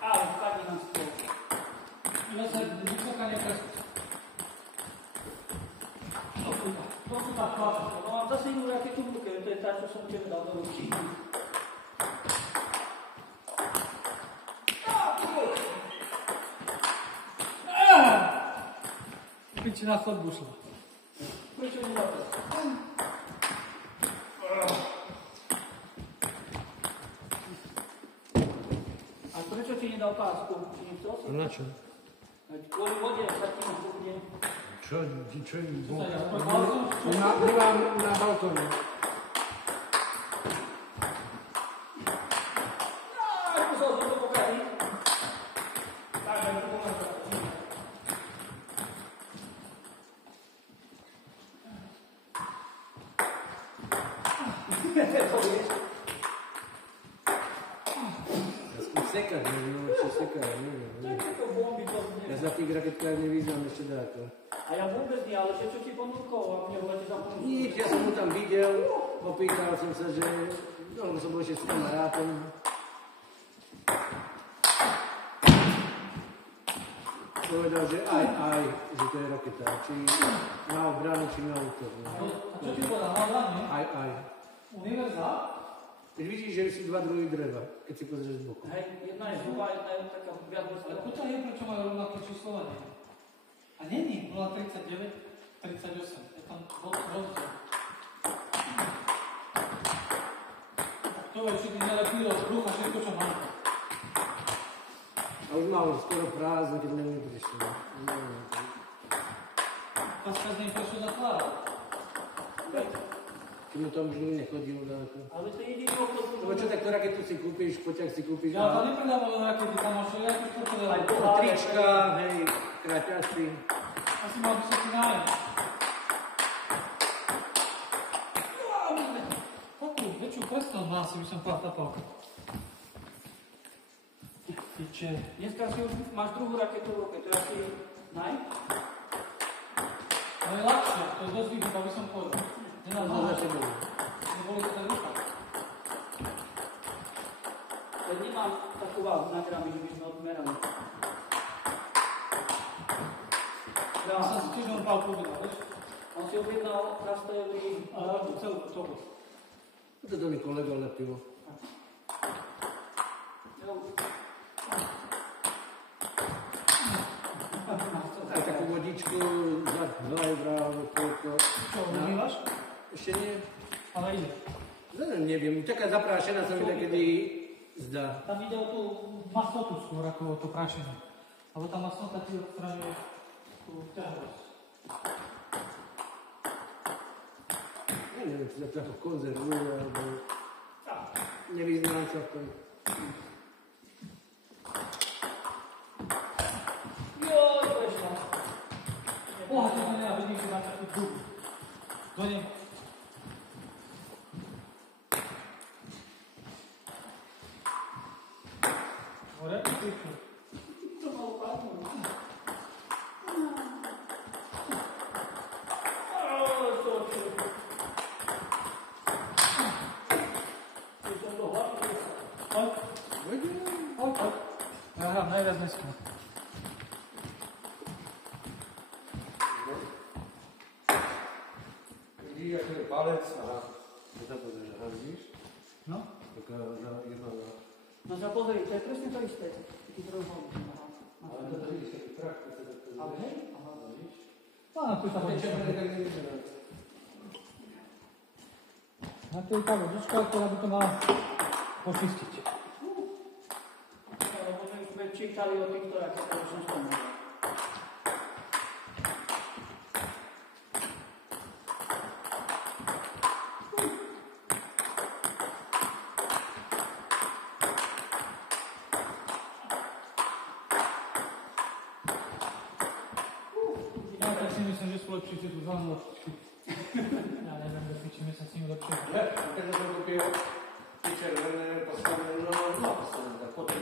Ale padne na stôl. Iba sa vysoká nepreskúť. To sú tak chlapci. No mám zase inú raketu v ruke, to je tá, čo som tebe dal do ruky. Piči na chodbu šla. Prečo nedáte? A prečo ti nedal pásku? Ti nechcel si? Na čo? Kvôli vode sa ti nechcel. Čo im Čo bol? sa ja spojbalzom? Nemám na balkóne. Ako sa to pokazí? Tak, ja to pomáha. To vieš? Sekať, neviem, čo sekať, neviem. Takéto bomby to nie. Ja sa v tých raketkách nevyznám ešte dáko. A ja vôbec nie, ale že čo ti ponúkol a mne hovorí za ponúkol. Nič, ja som mu tam videl, opýtal som sa, že... No, lebo som bol ešte s kamarátom. Povedal, že aj, že to je raketa. Či na obranu, či na útok. No. A čo ti povedal? Na hlavne? Aj. Univerzál? Keď vidíš, že sú dva druhy dreva, keď si pozrieš z boku. Hej, jedna je zhruba, jedna je taká viac Ale vrstvená. počkaj, je prečo majú rovnaké číslovanie. A není 0,39, 38. Je tam rozdiel. To je všetky nelepilo z brucha, všetko, čo mám. A už mal skoro prázdno, keď sme neprišli. Paska z nej prečo zatváral. Keď mu tam už nikto nechodil. Ale to je jediný obchod, Lebo čo, tak to raketu si kúpiš, poťah si kúpiš. Ja tam nepredával rakety, tam máš nejaké športové. Aj to. Trička, hej, kraťasy. Asi mal vysoký nájem. Takú väčšiu prestol má, si by som papal. Piče. Dneska si už máš druhú raketu v ruke, to je asi naj? No je ľahšie, to je dosť výhľad, aby som povedal. Nenám No, noha, za sebou. neboli to tak ruka. Veď nemám takú váhu na gramy, že by sme odmerali. Ja som si tiež len pálku objednal, vieš? On si objednal rastojový... Ale to celú toku. Toto mi kolega lepilo. Aj takú vodičku za 2 eurá, alebo koľko. Čo, umývaš? Ešte nie. Ale ide. Neviem, taká zaprášená sa mi takedy zdá. Tam ide o tú masnotu skôr, ako o to prášenie. Lebo tá masnota ti odstraňuje tú ťahovosť. Ja neviem, či sa to ako konzervuje, alebo... Nevyznám sa v tom. Joj, prešla. Boha, ty to nedá, vidím, že mám takú druhu. Do nej. Hore, klikni. To malo padnúť. Chodź. Chodź. Ja hrám najviac dneska. Vidí, jak je palec a nezapozrieš, že vidíš? No. Taká jedna za... No sa pozri, to je presne to isté. Taký trojuholník. Ale to vidíš, taký prach, keď sa tak pozrieš. Ale hej? Vidíš? No, na tu je tá A tie vodička. červené tak nevidíš. Na tu je tá vodička, ktorá by to mala počistiť. Lebo my sme čítali o týchto, ako to už som spomínal. Ja tak si myslím, že sú lepšie tie tu zelenú loštičky. Ja neviem, bezpečíme sa s nimi lepšie. Ne, keď som kúpil tie červené, postavené, no postavené, tak potom...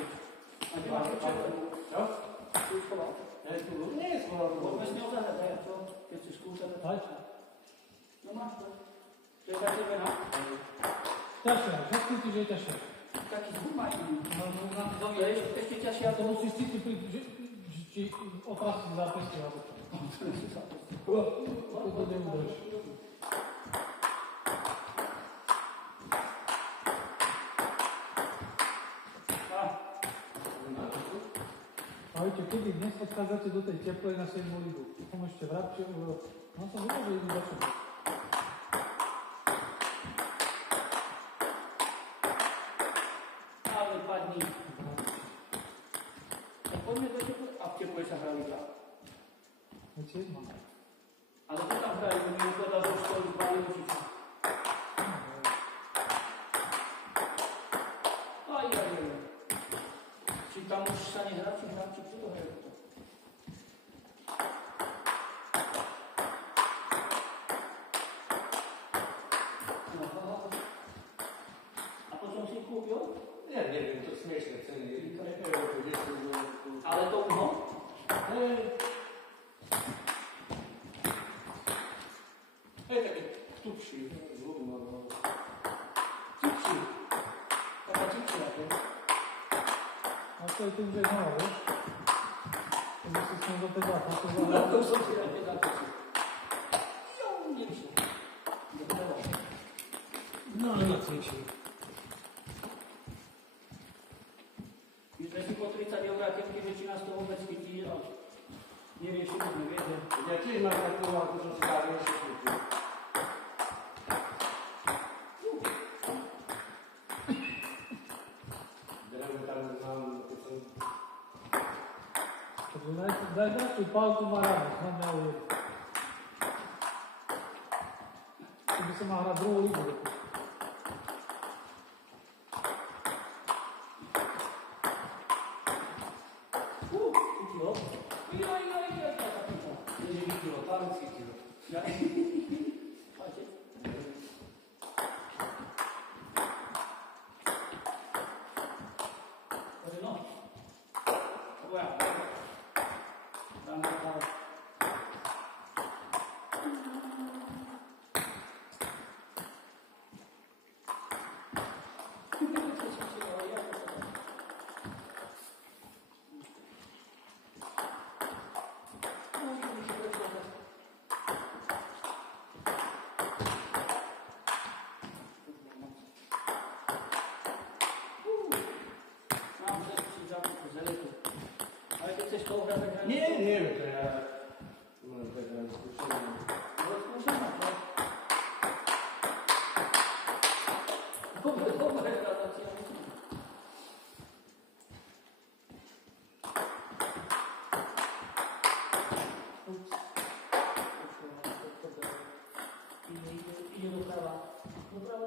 A ty máš červenú? Čo? Tu už schoval. Ja tu nie je schoval. Vôbec neozahľadaj, čo? Keď si skúšať. Hej. No máš to. To je za tebe, no? Ťažšie, všetky tí, že je ťažšie. Taký zhumajný. No, na to To je ešte ťažšie ja ako to musíš cítiť, či otrasí zápesky, alebo čo. To neudrž. Ahojte, kedy dnes odchádzate do tej teplej na 7. ligu? Potom ešte vrabčie, no som videl, že idú za čo. Ale padni. Tak poďme do teple. A v teple sa hrali hra. No tiež mám. Ale to tam hrali, mi povedal, že už to zbali ručičku. Aj. Či tam už sa nehrá, či hrá, či to hrajú to. A potom si kúpil? Ja neviem, to smiešné ceny. Ale to uho? Je taký tupší, zlom, no. Čipsi. Taká čipsia, to. A to je tým, že je znova, vieš? Keď si s ním do tej zápa, to No, znamená. to som si rád nezakočil. Jo, nevyšlo. Dobre. No, nenacvičím. My sme si po 30 eur a keď väčšina z toho vôbec chytí, ale neriešime, neviete. Ja tiež mám takú, ako som si dávil všetko. Drevo tam mám, keď som... Takže daj tú palku má ráno, snad mňa ujede. Keby som mal hrať druhú ligu. Chytilo? Ja, tak chytilo. Nie videlo, palec chytilo. Ja. Páči? No. Dobra. Tam na Nie, neviem, to ja... Mám taká skúšená. Dobre, gradácia. Ide doprava. Doprava.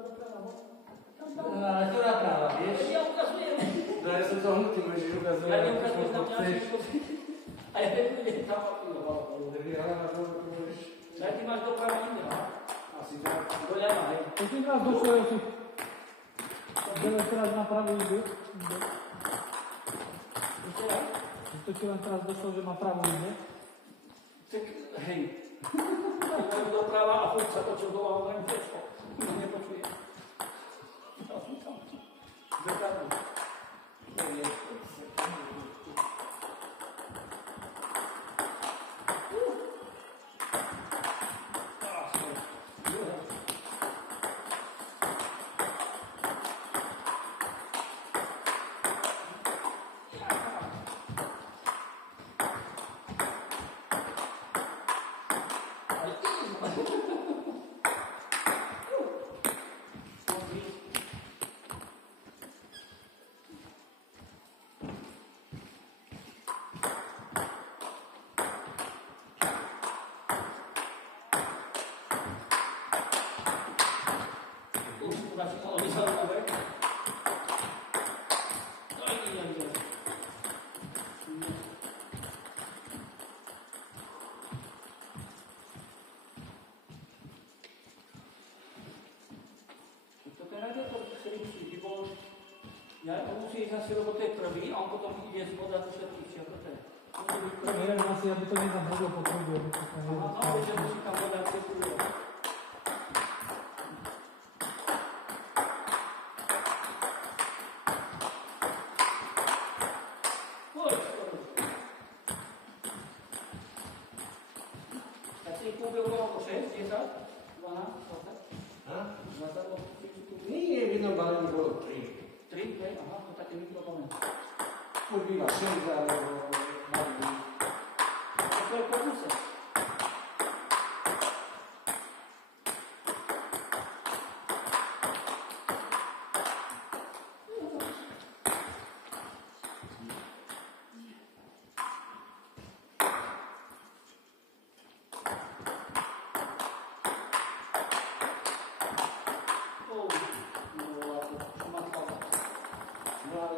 Ale ktorá práva, vieš? Ja ukazujem. No ja som to hnutý, môžeš ukazovať, Ja ako neukazujem to tam chceš. ďalšie. A ja nebudem tam apilovať. Tak je hlava toho, to môžeš... Daj, ty máš doprava inde, no? Asi tak. Doľava, hej. Keď raz došlo, ja si... Bele teraz na pravú ligu. Ešte raz. To ti len teraz došlo, že má pravú ligu. Tak, hej. Idem doprava a furt sa točil dole a len všetko. Nepočujem. Ja to musí ísť asi, lebo to je prvý a on potom ide zbodať všetkých čiakoté. Neviem asi, aby to niekam hodil po trubu, aby to tam No, že musí tam bodať všetkých. Tak si kúpil bolo 6, 10, 12, 20? Nie, v jednom balení bolo 3. 3, aha, to také mikrofoné. Už býva 6, alebo malý. To je po kuse.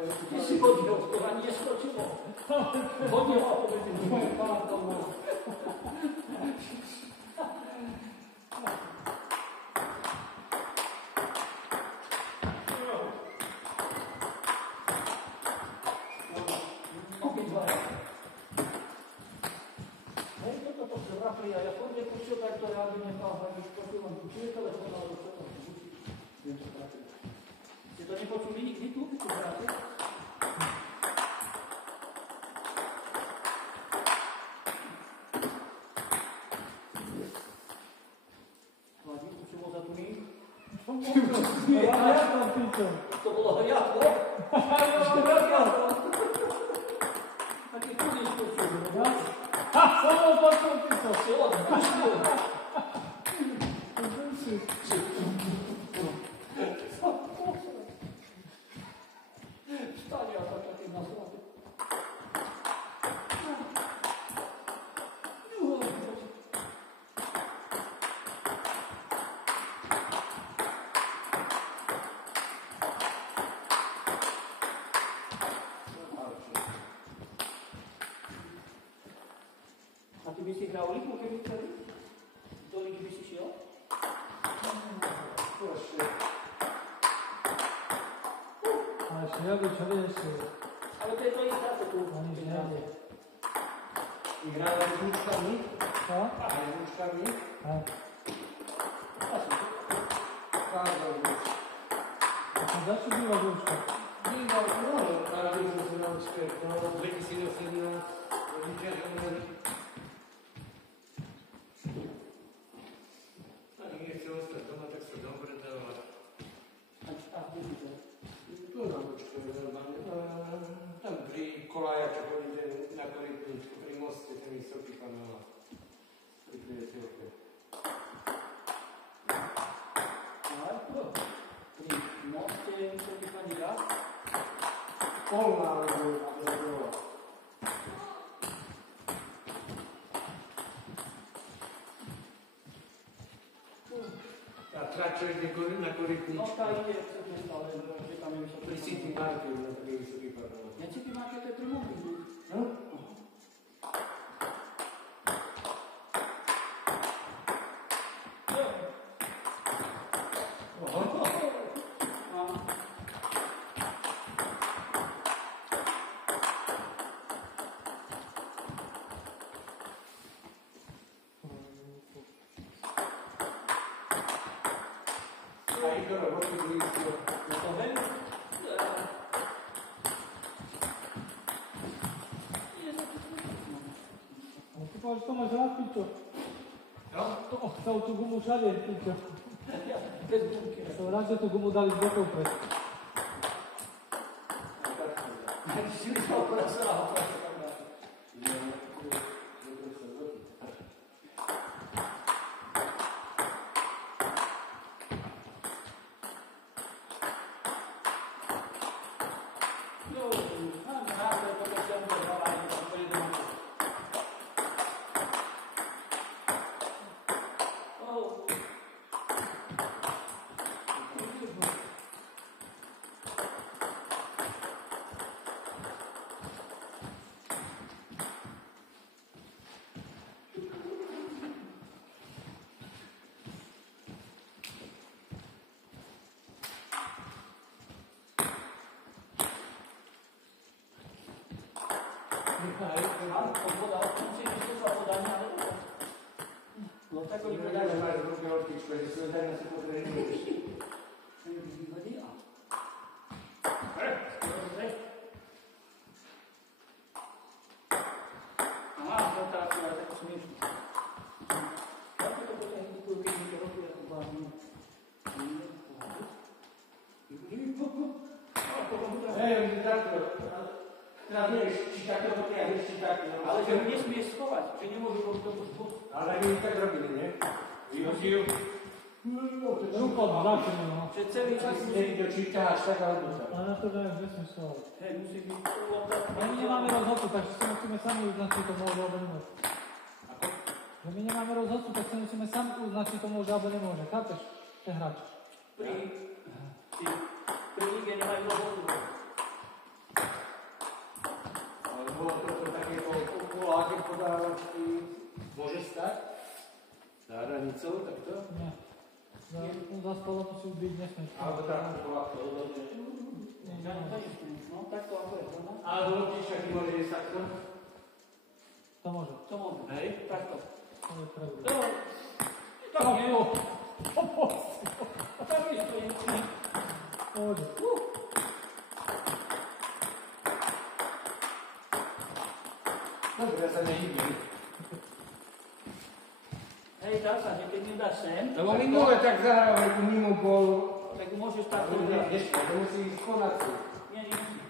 Ty si hodil, to ani neskočilo. Hodil a povedal, že moje pána tomu. Hej, toto se vrapli a ja chodne počul, tak to rádi nechal, tak už počúvam, či je telefón, alebo čo tam. Ste to nepočuli nikdy tu, keď to hráte? Hladí, čo bol za tuný? To bolo hriadlo? Taký tuný skočil, no? Samo počul ty to. Si odpustil. Stane a tak taký na zlatu. A ty by si hral ligu, keby chceli? Do ligy by si šiel? Ale šliaby, čo vieš? Ale to je to isté, ako tu. Ani žiadne. Hráme s rúčkami? Čo? Aj s rúčkami? Aj. Asi. Kázal rúč. A to za čo býva rúčka? Býval, práve som si na rúčke, 2018, rodičia hovorili. Ani nechce ostať doma, tak sa dobre dáva. A kde si to? Tu na rúčke, normálne. Tam pri kolája, čo chodíte na korytničku, pri moste, ten vysoký panel. Pri priateľke. Marko, pri moste vysoký kandidát. Polná, alebo tá trať, čo ide na No korytničku. tá ide, čo tu stále, že tam je vysoký Pri City Market, na taký vysoký panel. Ja City Market je Trmový. No? A ich do roboty blízko. No to viem. Ale ty povieš, to máš rád, pičo. No? To chcel tú gumu všade, pičo. Bez gumky. Som rád, že tú gumu dali z bokov pred. Jak si to prasa. A on podal, on si vyskúšal podanie, ale dobre. No tak oni podali. Máš v ruke odpičku, že si len si potrebuješ. Výhodia. Dobre. Aha, to teraz je tak smiešný. Ako to potom kupujú, keď mi to robí ako vládnu? Hej, takto. Teraz vieš, či takto potiahneš, či takto. Ale že ho nesmieš schovať, že nemôžu robiť tomu spôsobu. Ale tak my tak robili, nie? Vyhodil. Ruko odvlačené, no. Že celý čas musí... Niekto či ťaháš tak alebo tak. Ale na to dajú zmysel. Hej, musí byť úloha. A my nemáme rozhodcu, takže si musíme sami uznať, či to môže alebo nemôže. Ako? Že my nemáme rozhodcu, tak si musíme sami uznať, či to môže alebo nemôže. Chápeš? Ten hráč. Pri lige nemajú rozhodcu. Ale bolo to také poláky podávačky. Môže stať? Za hranicou, takto? Nie. Za stolom musí byť nesmieš. Alebo tak, poláky. No, tak to ako je to, no? Ale do loptička ti môže ísť takto? To môže. To môže. Hej? Takto. To je pravda. To... To nie je. To je to. Môže. Dobre, ja sa nehybím. Hej, dá sa, že keď mi dáš sem, Lebo minule tak zahrával, ako mimo bol. tak môžeš takto Ale uhrať. ešte, to musí ísť konať si. Nie, nie, nie.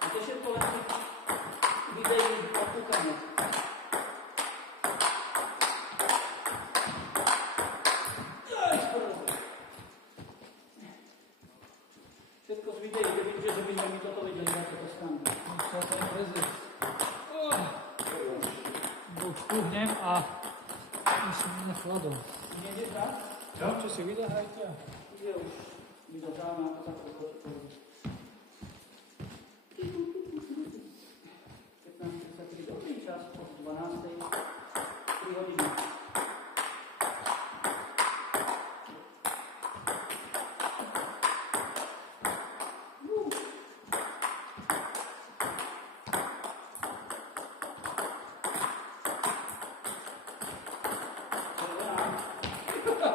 A to všetko len tých videí odkúkania. Všetko z videí, keď vidíte, že by sme mi toto vedeli, ako to stane. Čo to je prezident? Spúhnem a ešte mne chladom. Nie je tak? Čo si vydahajte? Je už mi to dána, tak to chodí. 15:33, dobrý čas, od 12:00, 3 hodiny.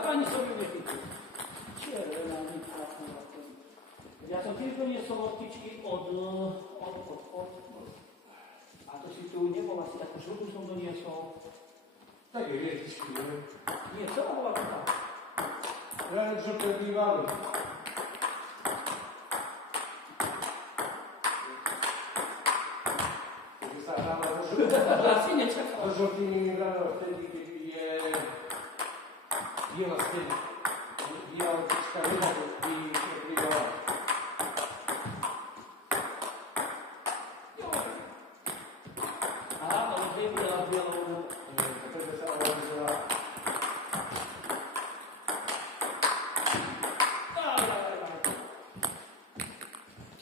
Ani som ju nechytil. Červená, nič vlastne. Ja som tiež doniesol loptičky od... A to si tu nebol asi, ako žltú som doniesol. Tak je vietičky, ne? Nie, celá bola tá. Ja čo to je bývalý. Keď sa hráva do žltý. Asi nečakal. Do žltý mi hráva vtedy, keď je biela stedy. Biela loptička vyhľadá, keď vyhľadá. Aha, ale kde je biela, bielou. Pretože sa ovládza.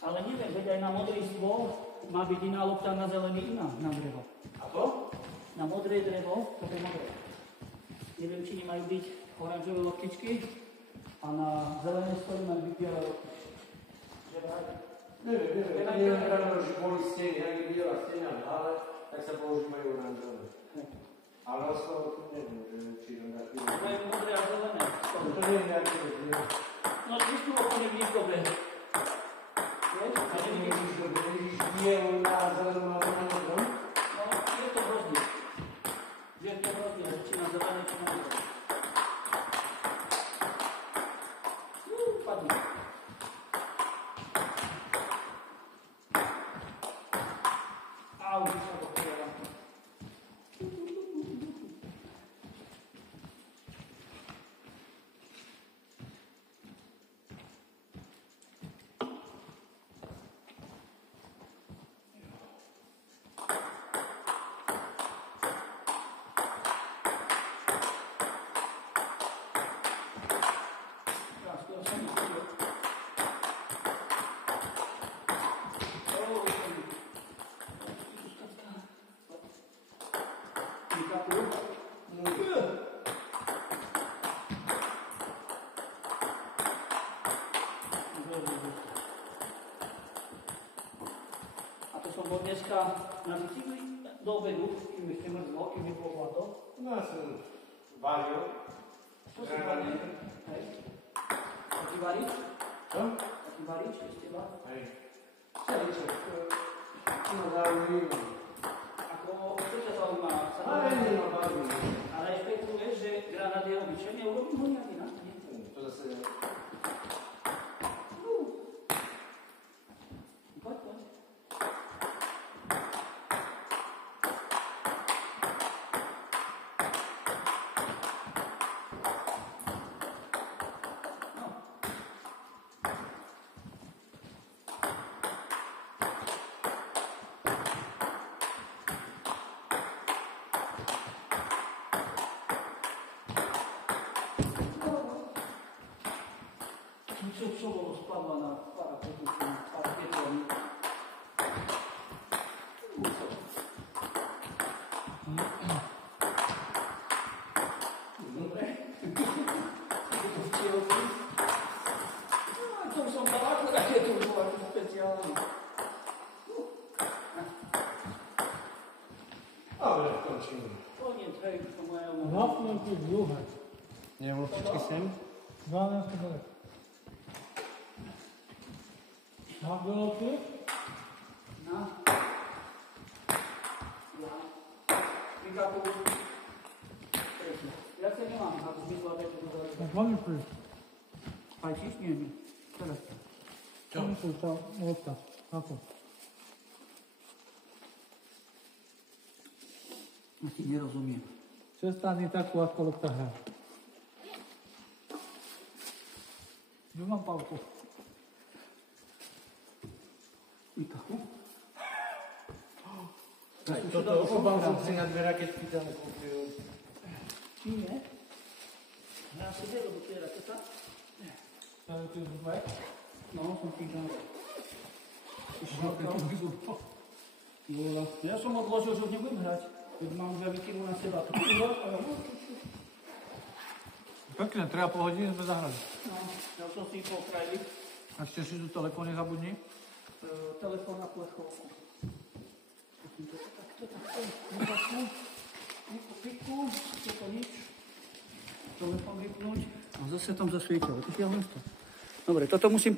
Ale neviem, veď aj na modrý stôl má byť iná lopta, na zelený iná, na drevo. A to? Na modré drevo, to je modré. Neviem, či nemajú byť oranžové loptičky a na zelené stole majú byť biele loptičky. Že vraj? Neviem, ráno, že boli steny, ak je biela stena v hale, tak sa používajú oranžové. Ale ostalo, neviem, či tam dáš biele. To je modré a zelené. To nie je nejaké, nie. No, tiež tu okolo nevidíš dobre. Vieš? A nevidíš? Nevidíš dobre, vidíš bielu na zelenom alebo na modrom? No, je to rozdiel. Je to rozdiel, či na zelené, či na modré. Padne. Au, už sa to prijela. Skoro sa mi stalo. som bol dneska na bicykli do obedu, kým ešte mrzlo, kým mi bolo hlato. No ja som varil. Čo si varil? Hej. Taký varič? Čo? Taký varič je z teba? Hej. Všeličo. No zaujímavé. Ako, čo ťa zaujíma? Varenie ma baví. Ale špekuluješ, že granát je obyčajný, urobím ho nejaký na to, nie? To zase... Poď, poď. No. Čo bolo spadla na parapetu, parapetami. Dobre. To už som dal akurát, je to už bolo ako špeciálne. Dobre, končím. Koniec, hej, to moja Zapnutý v juhe. Nie, vlčičky sem. 12 dalek. Na bielky? Na. Ja. Vykapu. Ja sa nemám, ako zmysla veci do zaujímavé. Tak manipuluj. Fajčíš? Nie. Teraz. Manipuluj tá lopta. Ako? Ja ti nerozumiem. Přestani takú, ako lopta hrá. Nemám palku. Vykapu? Toto obal som si na dve raketky tam kúpil. Nie. Ja si vedel do tej raketa. Ale ty už dve? No, som tým dal. Ja som odložil, že už nebudem hrať. Keď mám dve vikinu na seba. Pekne, 3,5 hodiny sme zahrali. No, ja som si ich pokrajili. A ešte si tu telefón nezabudni. Telefón na plechovku. Takto. Piku, toto nič. Telefón vypnúť. A zase tam zasvietilo. Dobre, toto musím